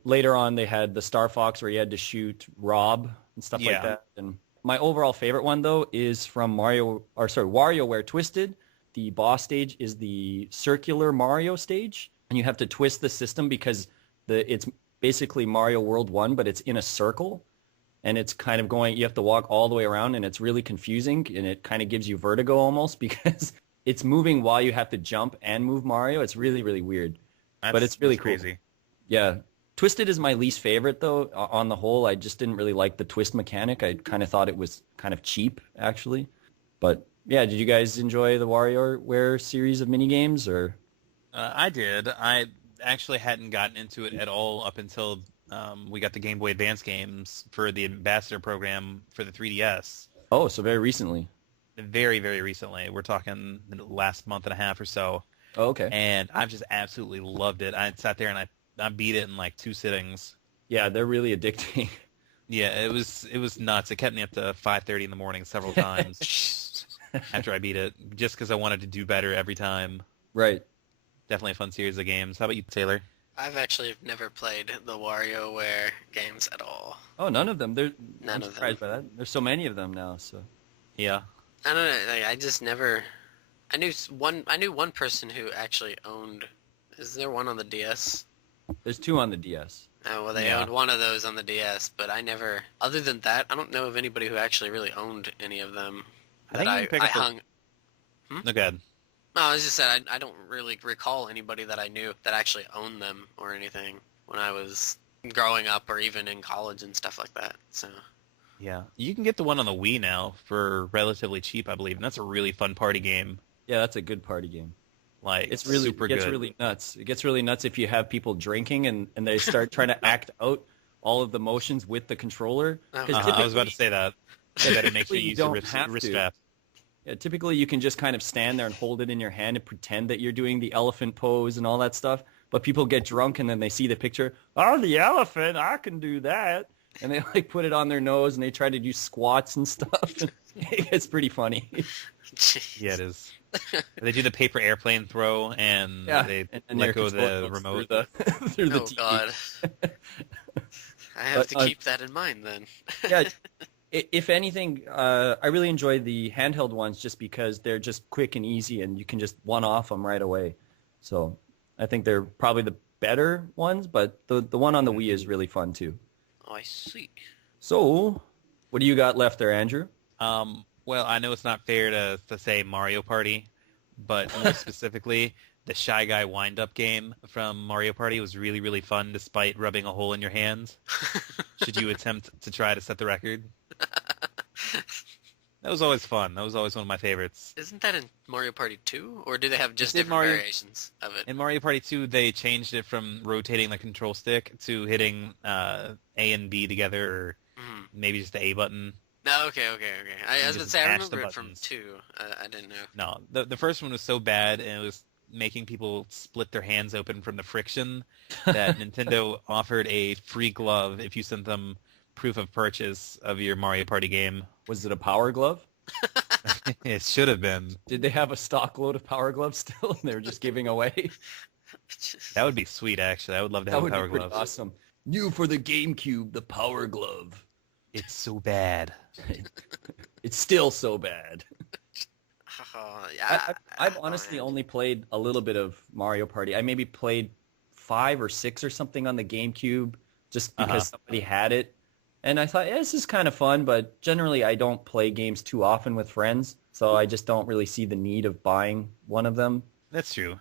later on they had the Star Fox where you had to shoot Rob and stuff like that. And my overall favorite one though is from WarioWare Twisted. The boss stage is the circular Mario stage, and you have to twist the system because it's basically Mario World 1, but it's in a circle, and it's kind of you have to walk all the way around, and it's really confusing, and it kind of gives you vertigo almost because it's moving while you have to jump and move Mario. It's really, really weird. But it's really crazy. Cool. Yeah. Twisted is my least favorite, though, on the whole. I just didn't really like the twist mechanic. I kind of thought it was kind of cheap, actually. But, yeah, did you guys enjoy the WarioWare series of minigames? Or? I did. I actually hadn't gotten into it at all up until we got the Game Boy Advance games for the Ambassador program for the 3DS. Oh, so very recently. Very, very recently. We're talking the last month and a half or so. Oh, okay. And I've just absolutely loved it. I sat there and I beat it in like 2 sittings. Yeah, they're really addicting. Yeah, it was nuts. It kept me up to 5:30 in the morning several times after I beat it, just because I wanted to do better every time. Right. Definitely a fun series of games. How about you, Taylor? I've actually never played the WarioWare games at all. Oh, none of them. None I'm of surprised them. by that. There's so many of them now. So. Yeah. I don't know. Like, I just never. I knew one person who actually owned. Is there one on the DS? There's 2 on the DS. Oh, well, they owned one of those on the DS, but I never. Other than that, I don't know of anybody who actually really owned any of them. I think you can pick up hung. No, go ahead. No, I was just saying I don't really recall anybody that I knew that actually owned them or anything when I was growing up or even in college and stuff like that. So. Yeah, you can get the one on the Wii now for relatively cheap, I believe, and that's a really fun party game. Yeah, that's a good party game. Like, it's really super it gets good. really nuts. It gets really nuts if you have people drinking and they start trying to act out all of the motions with the controller. Uh-huh. I was about to say that. You better make sure you use the wrist strap. Yeah, typically you can just kind of stand there and hold it in your hand and pretend that you're doing the elephant pose and all that stuff. But people get drunk and then they see the picture. Oh, the elephant! I can do that. And they like put it on their nose and they try to do squats and stuff. It's pretty funny. Yeah, it is. They do the paper airplane throw and they let go of the remote. Through the Oh, TV. God. I have to keep that in mind then. Yeah, if anything, I really enjoy the handheld ones just because they're just quick and easy and you can just one-off them right away. So I think they're probably the better ones, but the one on the Wii is really fun too. Oh, I see. So, what do you got left there, Andrew? Well, I know it's not fair to say Mario Party, but more specifically, the Shy Guy wind-up game from Mario Party was really, really fun despite rubbing a hole in your hands. Should you attempt to try to set the record? That was always fun. That was always one of my favorites. Isn't that in Mario Party 2? Or do they have just It's in different Mario- variations of it? In Mario Party 2, they changed it from rotating the control stick to hitting A and B together, or maybe just the A button. No, okay. I was going to just say, I mash remember the it from buttons. 2. I didn't know. No, the first one was so bad, and it was making people split their hands open from the friction, that Nintendo offered a free glove if you sent them proof of purchase of your Mario Party game. Was it a Power Glove? It should have been. Did they have a stock load of Power Gloves still and they were just giving away? That would be sweet, actually. I would love to have a Power Glove. Awesome. New for the GameCube, the Power Glove. It's so bad. It's still so bad. Oh, yeah. I've honestly only played a little bit of Mario Party. I maybe played 5 or 6 or something on the GameCube just because somebody had it. And I thought, this is kind of fun, but generally I don't play games too often with friends, so I just don't really see the need of buying one of them. That's true.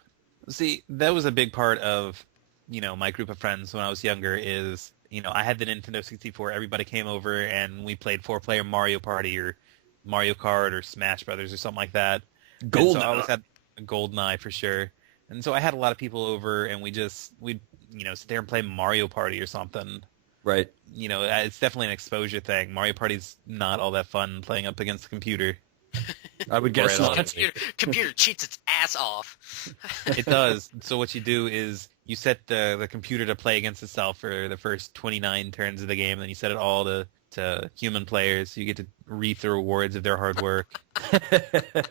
See, that was a big part of, my group of friends when I was younger is, I had the Nintendo 64. Everybody came over and we played 4-player Mario Party or Mario Kart or Smash Brothers or something like that. GoldenEye. So I always had GoldenEye for sure. And so I had a lot of people over and we'd sit there and play Mario Party or something. Right. It's definitely an exposure thing. Mario Party's not all that fun playing up against the computer. I would guess Right on. not. Computer cheats its ass off. It does. So what you do is you set the computer to play against itself for the first 29 turns of the game, and then you set it all to human players. So you get to reap the rewards of their hard work. I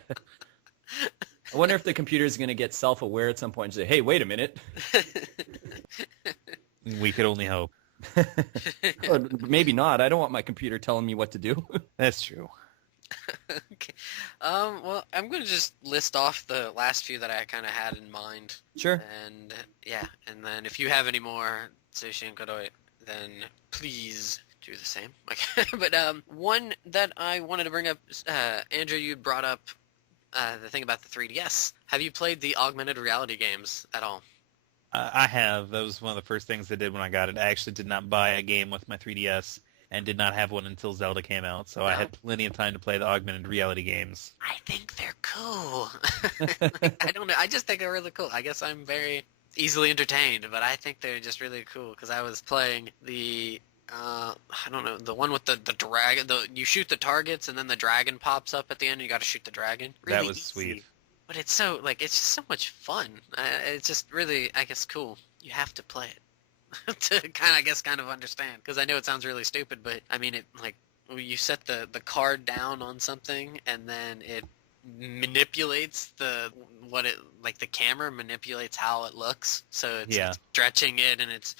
wonder if the computer is going to get self-aware at some point and say, hey, wait a minute. We could only hope. Or maybe not. I don't want my computer telling me what to do. That's true. Okay. Well, I'm going to just list off the last few that I kind of had in mind. Sure. And yeah, and then if you have any more Sushi and Kuroi, then please do the same. Okay. But one that I wanted to bring up, Andrew, you brought up the thing about the 3DS. Have you played the augmented reality games at all? I have. That was one of the first things I did when I got it. I actually did not buy a game with my 3DS and did not have one until Zelda came out, so I had plenty of time to play the augmented reality games. I think they're cool. I don't know. I just think they're really cool. I guess I'm very easily entertained, but I think they're just really cool because I was playing the I don't know, the one with the dragon. You shoot the targets and then the dragon pops up at the end and you got to shoot the dragon. Really that was easy. Sweet. But it's so, it's just so much fun. It's just really, I guess, cool. You have to play it to kind of understand. Because I know it sounds really stupid, but, I mean, you set the card down on something, and then it manipulates the camera manipulates how it looks. So it's stretching it, and it's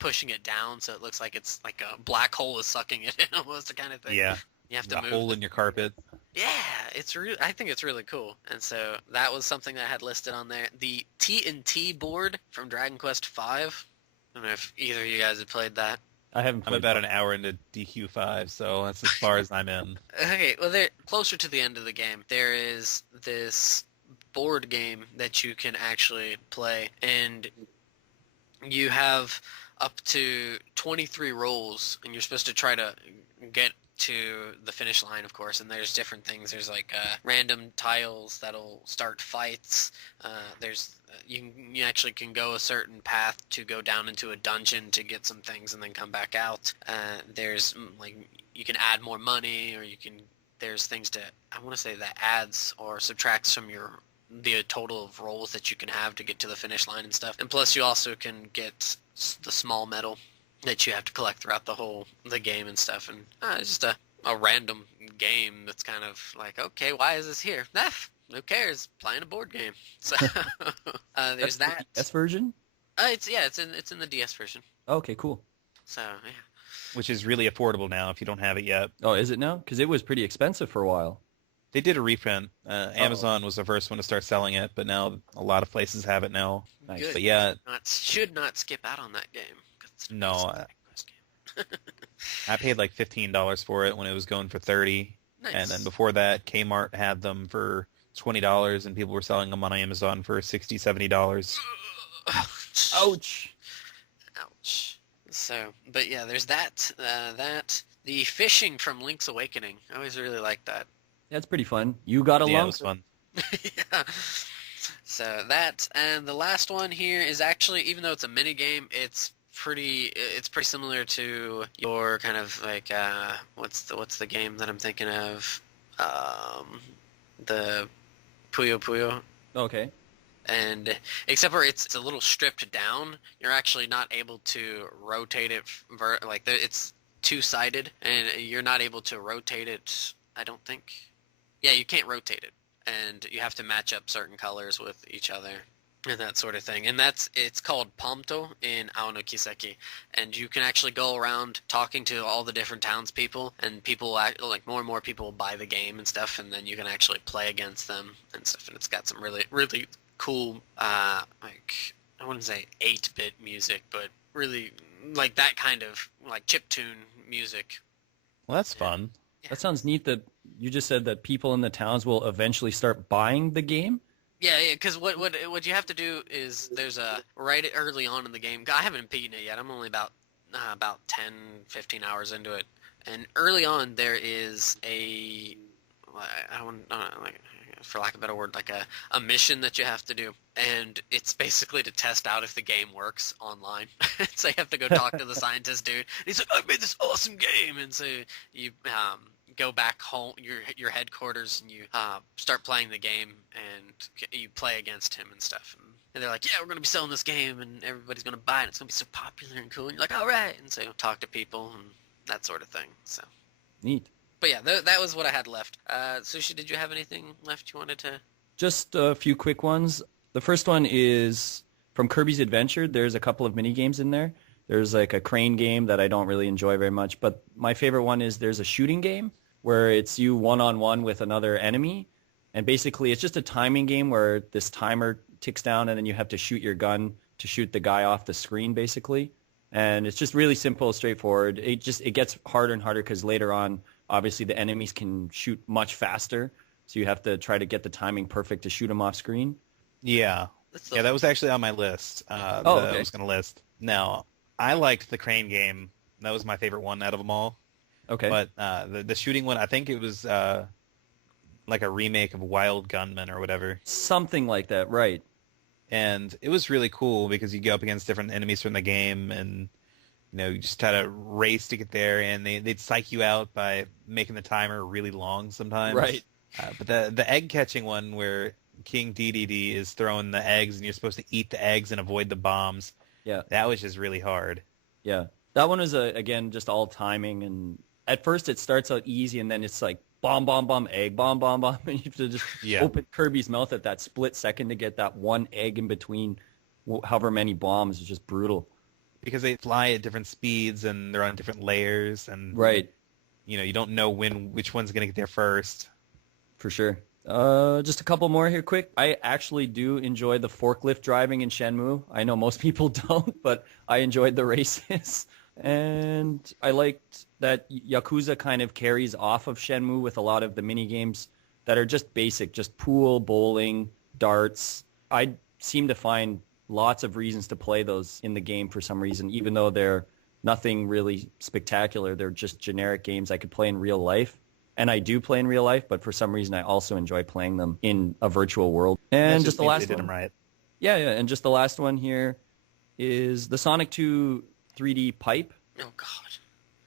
pushing it down, so it looks like it's like a black hole is sucking it in, almost, the kind of thing. Yeah. You have to move a hole in your carpet. Yeah, I think it's really cool. And so that was something that I had listed on there. The TNT board from Dragon Quest V. I don't know if either of you guys have played that. I haven't played I'm about an hour into DQ5, so that's as far as I'm in. Okay, well, they're closer to the end of the game. There is this board game that you can actually play, and you have up to 23 rolls, and you're supposed to try to get to the finish line, of course, and there's different things. There's random tiles that'll start fights. You actually can go a certain path to go down into a dungeon to get some things and then come back out. There's you can add more money, or there's things I want to say that adds or subtracts from the total of rolls that you can have to get to the finish line and stuff. And plus you also can get the small medal that you have to collect throughout the game and stuff. And it's just a random game that's kind of like, okay, why is this here? Who cares? Playing a board game. So there's that. The DS version? It's in the DS version. Okay, cool. So yeah. Which is really affordable now if you don't have it yet. Oh, is it now? Because it was pretty expensive for a while. They did a reprint. Amazon was the first one to start selling it, but now a lot of places have it now. Nice. Good. But yeah, should not skip out on that game. No, I paid like $15 for it when it was going for $30, Nice. And then before that, Kmart had them for $20, and people were selling them on Amazon for $60, $70. Ouch. Ouch. So, but yeah, there's that. The fishing from Link's Awakening. I always really liked that. That's pretty fun. You got a Yeah, it lump? was fun. Yeah. So that, and the last one here is actually, even though it's a mini game, it's pretty similar to your kind of what's the game that I'm thinking of, the Puyo Puyo. Okay. And except for it's a little stripped down, you're actually not able to rotate it it's two-sided, and you're not able to rotate it, I don't think. Yeah, you can't rotate it, and you have to match up certain colors with each other and that sort of thing. And it's called Pomto in Ao no Kiseki, and you can actually go around talking to all the different townspeople, and people more and more people will buy the game and stuff, and then you can actually play against them and stuff. And it's got some really, really cool, I wouldn't say 8-bit music, but really like that kind of chiptune music. Well, that's fun. Yeah. That sounds neat that you just said that people in the towns will eventually start buying the game. Yeah, because what you have to do is there's right early on in the game. I haven't beaten it yet. I'm only about 10, 15 hours into it. And early on there is for lack of a better word, a mission that you have to do. And it's basically to test out if the game works online. So you have to go talk to the scientist dude. And he's like, I made this awesome game. And so you go back home, your headquarters, and you start playing the game, and you play against him and stuff. And And they're like, yeah, we're going to be selling this game, and everybody's going to buy it. It's going to be so popular and cool. And you're like, all right. And so talk to people and that sort of thing. So, Neat. but yeah, that was what I had left. Sushi, did you have anything left you wanted to? Just a few quick ones. The first one is from Kirby's Adventure. There's a couple of mini games in there. There's like a crane game that I don't really enjoy very much. But my favorite one is there's a shooting game where it's you one-on-one with another enemy. And basically it's just a timing game where this timer ticks down and then you have to shoot your gun to shoot the guy off the screen, basically. And it's just really simple, straightforward. It gets harder and harder because later on, obviously, the enemies can shoot much faster. So you have to try to get the timing perfect to shoot them off screen. Yeah. Yeah, that was actually on my list. Okay. I was going to list. Now, I liked the crane game. That was my favorite one out of them all. Okay. But the shooting one, I think it was like a remake of Wild Gunman or whatever. Something like that, right. And it was really cool because you go up against different enemies from the game and you just try to race to get there, and they'd psych you out by making the timer really long sometimes. Right. But the egg catching one where King DDD is throwing the eggs and you're supposed to eat the eggs and avoid the bombs. Yeah. That was just really hard. Yeah. That one was, again, just all timing. And at first it starts out easy, and then it's like bomb, bomb, bomb, egg, bomb, bomb, bomb. And you have to just open Kirby's mouth at that split second to get that one egg in between however many bombs. It's just brutal. Because they fly at different speeds and they're on different layers. And right. You don't know which one's going to get there first. For sure. Just a couple more here quick. I actually do enjoy the forklift driving in Shenmue. I know most people don't, but I enjoyed the races. And I liked that Yakuza kind of carries off of Shenmue with a lot of the mini games that are just basic, just pool, bowling, darts. I seem to find lots of reasons to play those in the game for some reason, even though they're nothing really spectacular. They're just generic games I could play in real life. And I do play in real life, but for some reason I also enjoy playing them in a virtual world. And just the last one. Right. Yeah, and just the last one here is the Sonic 2 3D pipe. Oh, God.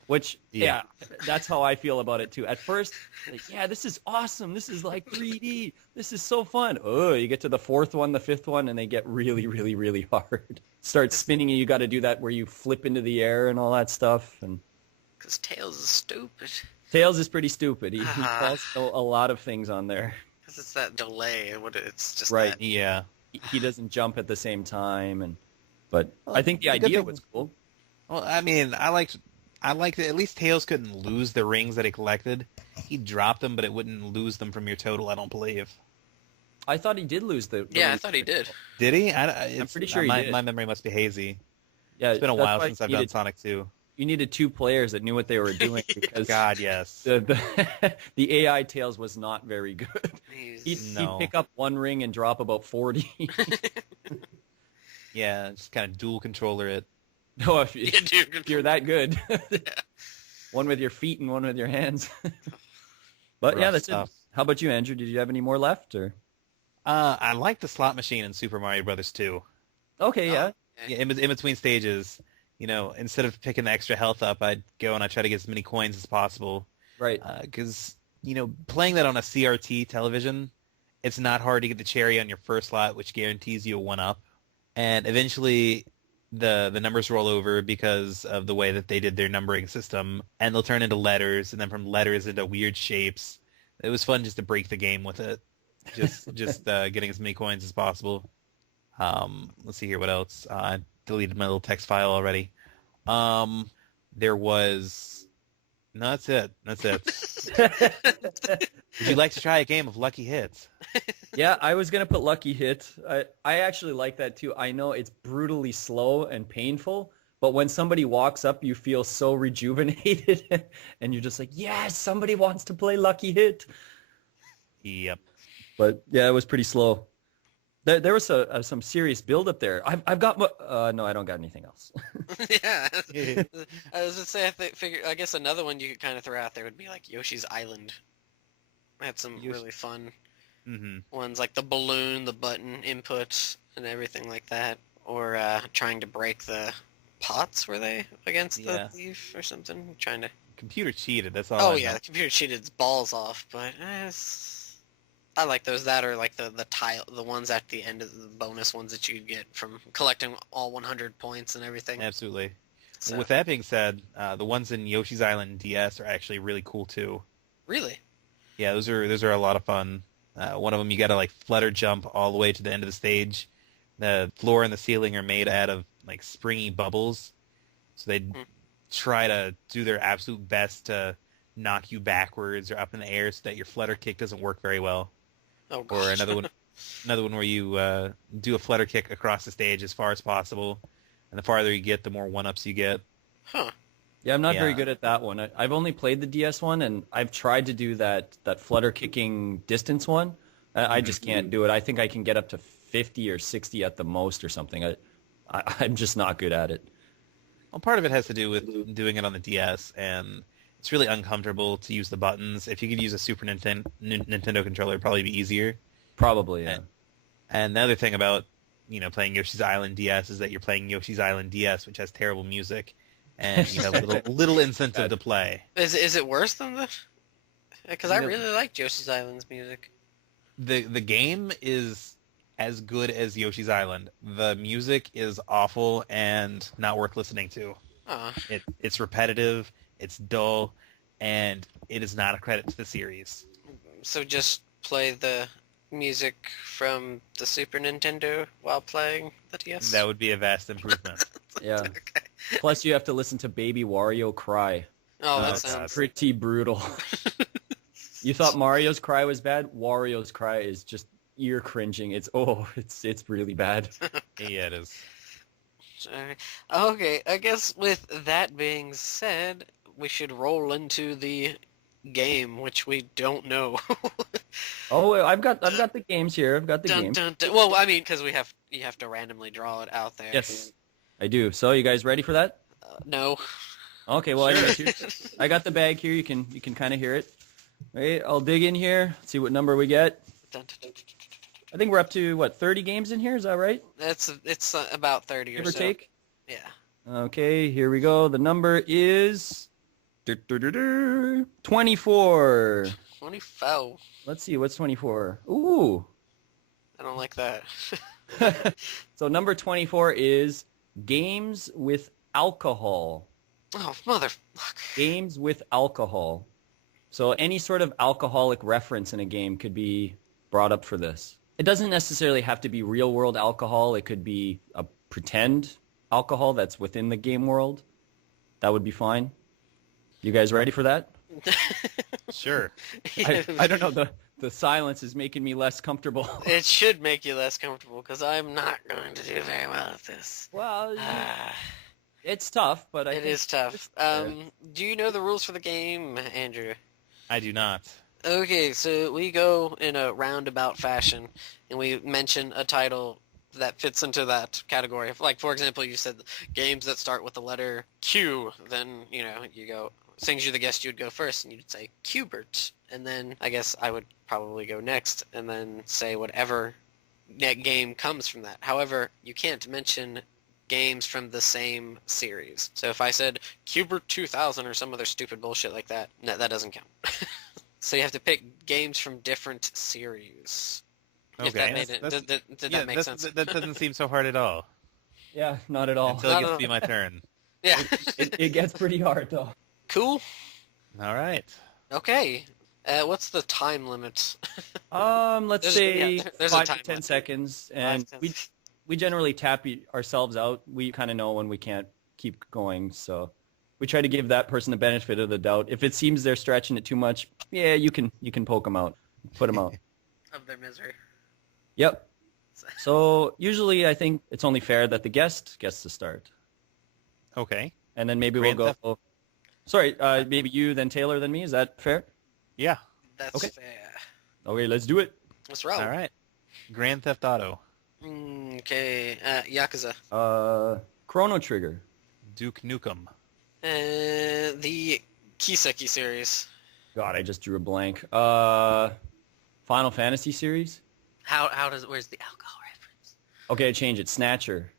Which, yeah, that's how I feel about it, too. At first, like, yeah, this is awesome. This is like 3D. This is so fun. Oh, you get to the fourth one, the fifth one, and they get really, really, really hard. Start spinning, and you got to do that where you flip into the air and all that stuff. And because Tails is stupid. Tails is pretty stupid. He calls a lot of things on there. Because it's that delay. It's just right. That. Yeah. He doesn't jump at the same time, but I think the idea was cool. Well, I mean, I liked that at least Tails couldn't lose the rings that he collected. He dropped them, but it wouldn't lose them from your total, I don't believe. I thought he did lose the yeah, I thought he did. Did he? I'm pretty sure he did. My memory must be hazy. Yeah, it's been a while since I've done Sonic 2. You needed two players that knew what they were doing because God, yes. The AI Tails was not very good. He'd pick up one ring and drop about 40. Yeah, just kind of dual controller it. No, if you're that good. Yeah. One with your feet and one with your hands. But Rough yeah, that's stuff. it. How about you, Andrew? Did you have any more left? Or I like the slot machine in Super Mario Brothers 2. Okay, yeah. Yeah, in between stages, instead of picking the extra health up, I'd go and I'd try to get as many coins as possible. Right. Because, playing that on a CRT television, it's not hard to get the cherry on your first slot, which guarantees you a 1-up. And eventually the numbers roll over because of the way that they did their numbering system, and they'll turn into letters, and then from letters into weird shapes. It was fun just to break the game with it, just getting as many coins as possible. Let's see here, what else? I deleted my little text file already. There was... No, that's it. Would you like to try a game of Lucky Hits? Yeah, I was going to put Lucky Hit. I actually like that too. I know it's brutally slow and painful, but when somebody walks up, you feel so rejuvenated, and you're just like, yes, somebody wants to play Lucky Hit. Yep. But yeah, it was pretty slow. There was some serious build up there. I've got no, I don't got anything else. Yeah. I was gonna say I guess another one you could kind of throw out there would be like Yoshi's Island. I had some really fun ones, like the balloon, the button input, and everything like that. Or trying to break the pots, were they, against the thief or something? Trying to... Computer cheated, that's all. Oh, yeah, the computer cheated its balls off, but I like those. That are like the tile, the ones at the end of the bonus ones that you get from collecting all 100 points and everything. Absolutely. So, With that being said, the ones in Yoshi's Island DS are actually really cool too. really? Yeah, those are a lot of fun. One of them you got to like flutter jump all the way to the end of the stage. The floor and the ceiling are made out of like springy bubbles, so they try to do their absolute best to knock you backwards or up in the air so that your flutter kick doesn't work very well. Oh, Or gosh. another one where you do a flutter kick across the stage as far as possible, and the farther you get, the more one-ups you get. Huh. Yeah, I'm not very Yeah. good at that one. I've only played the DS one, and I've tried to do that flutter kicking distance one. I just can't do it. I think I can get up to 50 or 60 at the most or something. I'm just not good at it. Well, part of it has to do with doing it on the DS, and it's really uncomfortable to use the buttons. If you could use a Super Nintendo controller, it'd probably be easier. Probably, yeah. And the other thing about playing Yoshi's Island DS is that you're playing Yoshi's Island DS, which has terrible music, and you have little incentive to play. Is it worse than the? Because I No. really liked Yoshi's Island's music. The game is as good as Yoshi's Island. The music is awful and not worth listening to. Oh. It's repetitive, it's dull, and it is not a credit to the series. So just play the music from the Super Nintendo while playing the DS? That would be a vast improvement. Yeah. Okay. Plus, you have to listen to Baby Wario cry. Oh, that That's sounds... pretty brutal. You thought Mario's cry was bad? Wario's cry is just ear cringing. It's really bad. Yeah, it is. Okay, I guess with that being said, we should roll into the game, which we don't know. Oh, I've got the games here. I've got the Dun, games. dun, dun. Well, I mean, because you have to randomly draw it out there. Yes, I do. So, you guys ready for that? No. Okay. Well, anyways, I got the bag here. You can kind of hear it. Right, I'll dig in here. See what number we get. Dun, dun, dun, dun, I think we're up to 30 games in here. Is that right? dun. It's about 30 or Give or so. take. Yeah. Okay, here we go. The number is 24. 24. Let's see, what's 24? Ooh. I don't like that. So number 24 is games with alcohol. Oh, motherfucker. Games with alcohol. So any sort of alcoholic reference in a game could be brought up for this. It doesn't necessarily have to be real world alcohol. It could be a pretend alcohol that's within the game world. That would be fine. You guys ready for that? Sure. I don't know. The silence is making me less comfortable. It should make you less comfortable, because I'm not going to do very well at this. Well, Ah, it's tough, but it is tough. Do you know the rules for the game, Andrew? I do not. Okay, so we go in a roundabout fashion, and we mention a title that fits into that category. Like, for example, you said games that start with the letter Q, then, you go, Sings You the Guest, you'd go first, and you'd say Qbert. And then I guess I would probably go next, and then say whatever game comes from that. However, you can't mention games from the same series. So if I said Qbert 2000 or some other stupid bullshit like that, that doesn't count. So you have to pick games from different series. If Okay. that made it, did that make sense? That doesn't seem so hard at all. Yeah, not at all. Until Not it gets at to be my turn. Yeah. It gets pretty hard, though. Cool. All right. Okay. What's the time limit? Let's There's- say yeah, there's a 5 time to 10 limit. seconds, and 5 to 10. we generally tap ourselves out. We kind of know when we can't keep going, so we try to give that person the benefit of the doubt. If it seems they're stretching it too much, yeah, you can poke them out, put them out. Of their misery. Yep. So usually, I think it's only fair that the guest gets to start, Okay. and then maybe Grand we'll go. Sorry, maybe you, then Taylor, then me. Is that fair? Yeah. That's Okay. fair. Okay, let's do it. Let's roll. All right. Grand Theft Auto. Okay. Yakuza. Chrono Trigger. Duke Nukem. The Kiseki series. God, I just drew a blank. Final Fantasy series. Where's the alcohol reference? Okay, change it. Snatcher.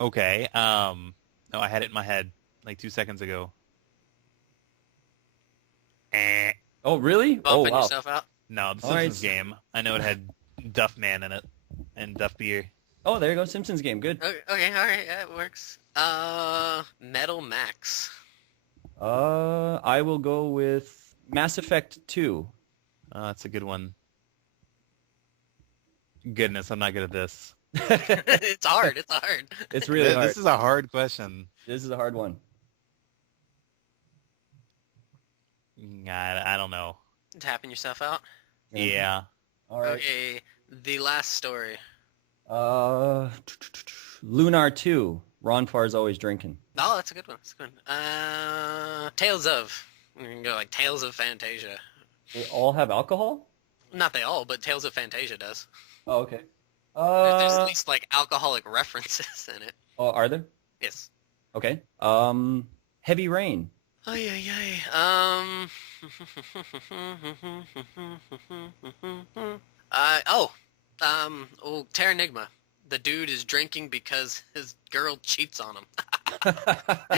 Okay. No, I had it in my head like 2 seconds ago. Oh, really? Oh, Bumping wow. yourself out. No, the All right. Simpsons game. I know it had Duff Man in it and Duff Beer. Oh, there you go. Simpsons game. Good. Okay, all right, yeah, it works. Metal Max. I will go with Mass Effect 2. That's a good one. Goodness, I'm not good at this. It's hard. It's hard. It's really hard. This is a hard question. This is a hard one. I don't know. Tapping yourself out. Yeah. All right. Okay, the last story. Lunar 2. Ron Far's always drinking. Oh, that's a good one. That's a good one. Tales of. You can go like Tales of Fantasia. They all have alcohol? Not they all, but Tales of Fantasia does. Oh, okay. There's at least like alcoholic references in it. Oh, are there? Yes. Okay. Heavy Rain. Oh yeah. Terranigma. The dude is drinking because his girl cheats on him.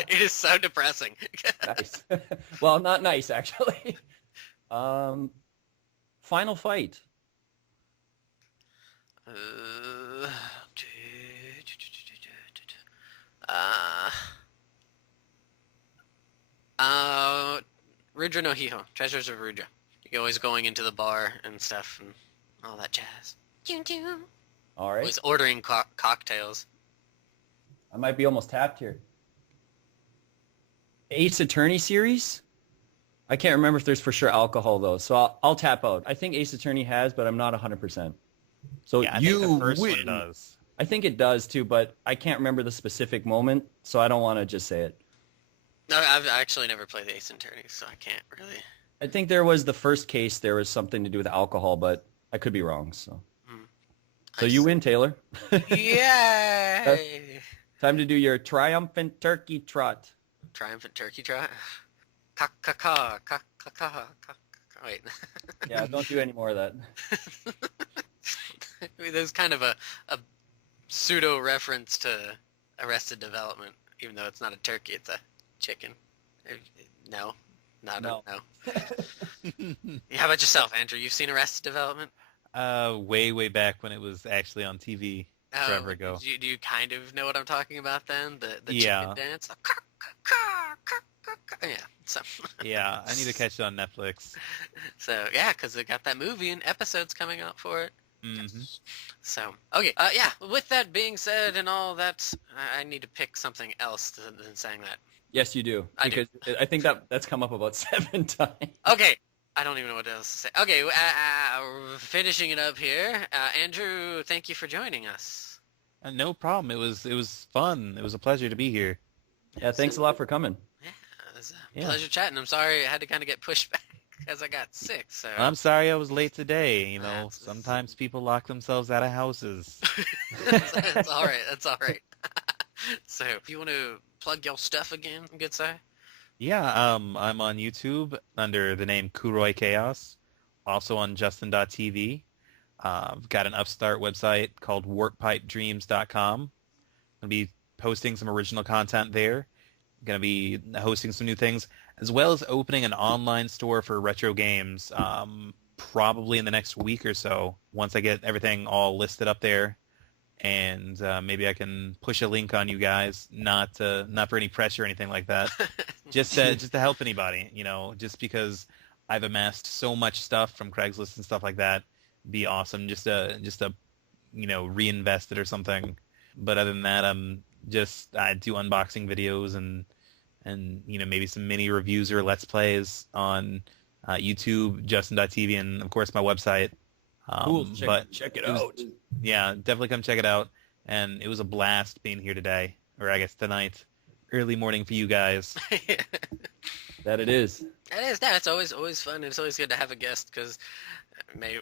It is so depressing. Nice. Well, not nice, actually. Final Fight. Rudra no Hiho, Treasures of Rudra. You're always going into the bar and stuff and all that jazz. All right. Always ordering cocktails. I might be almost tapped here. Ace Attorney series? I can't remember if there's for sure alcohol, though, so I'll tap out. I think Ace Attorney has, but I'm not 100%. So Yeah, I you think the first win. one does. I think it does, too, but I can't remember the specific moment, so I don't want to just say it. No, I've actually never played the Ace Attorney, so I can't really. I think there was the first case, there was something to do with alcohol, but I could be wrong, so. So you win, Taylor. Yay! Time to do your triumphant turkey trot. Triumphant turkey trot. Ka-ka-ka, ka-ka-ka, ka-ka. Wait. Yeah, don't do any more of that. I mean, there's kind of a pseudo reference to Arrested Development, even though it's not a turkey, it's a chicken. No. No. How about yourself, Andrew? You've seen Arrested Development? Way back when it was actually on TV forever ago. Do you kind of know what I'm talking about then? The Yeah. chicken dance? Yeah. So. Yeah, I need to catch it on Netflix. So, yeah, because they got that movie and episodes coming out for it. Mm-hmm. So, okay, yeah, with that being said and all that, I need to pick something else than saying that. Yes, you do. I do. Because I think that's come up about 7 times. Okay, I don't even know what else to say. Okay, finishing it up here. Andrew, thank you for joining us. No problem. It was fun. It was a pleasure to be here. Yeah, thanks a lot for coming. Yeah, it was a pleasure chatting. I'm sorry I had to kind of get pushed back because I got sick. So I'm sorry I was late today. You know, That's- sometimes people lock themselves out of houses. That's all right. That's all right. So, if you want to plug your stuff again, good sir? Yeah, I'm on YouTube under the name Kuroi Chaos, also on Justin.tv. I've got an upstart website called warppipedreams.com. I'm going to be posting some original content there. I'm going to be hosting some new things, as well as opening an online store for retro games probably in the next week or so, once I get everything all listed up there. And maybe I can push a link on you guys, not for any pressure or anything like that, just to help anybody, you know, just because I've amassed so much stuff from Craigslist and stuff like that. Be awesome just to you know, reinvest it or something. But other than that, I do unboxing videos and you know, maybe some mini reviews or let's plays on YouTube, Justin.tv, and of course my website. Cool. Check it out. Yeah, definitely come check it out. And it was a blast being here today, or I guess tonight. Early morning for you guys. That it is. It is. Yeah, it's always fun. It's always good to have a guest because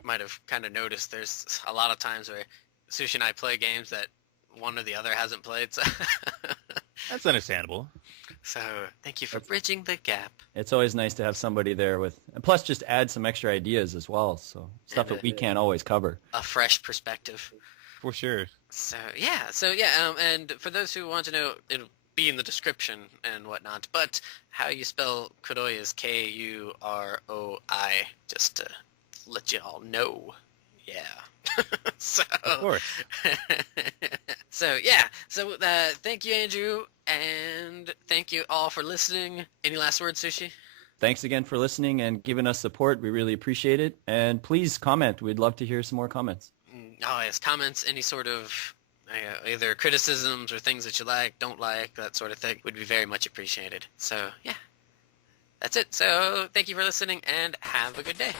might have kind of noticed there's a lot of times where Sushi and I play games that one or the other hasn't played. So, That's understandable. so thank you for bridging the gap. It's always nice to have somebody there with, and plus just add some extra ideas as well. So stuff that we can't always cover. A fresh perspective. For sure. So yeah, and for those who want to know, be in the description and whatnot. But how you spell kuroi is Kuroi, just to let you all know. Yeah. So, Of course. so yeah. So thank you, Andrew, and thank you all for listening. Any last words, Sushi? Thanks again for listening and giving us support. We really appreciate it. And please comment. We'd love to hear some more comments. Oh, yes, comments, any sort of either criticisms or things that you like, don't like, that sort of thing would be very much appreciated. So, yeah, that's it. So, thank you for listening, and have a good day.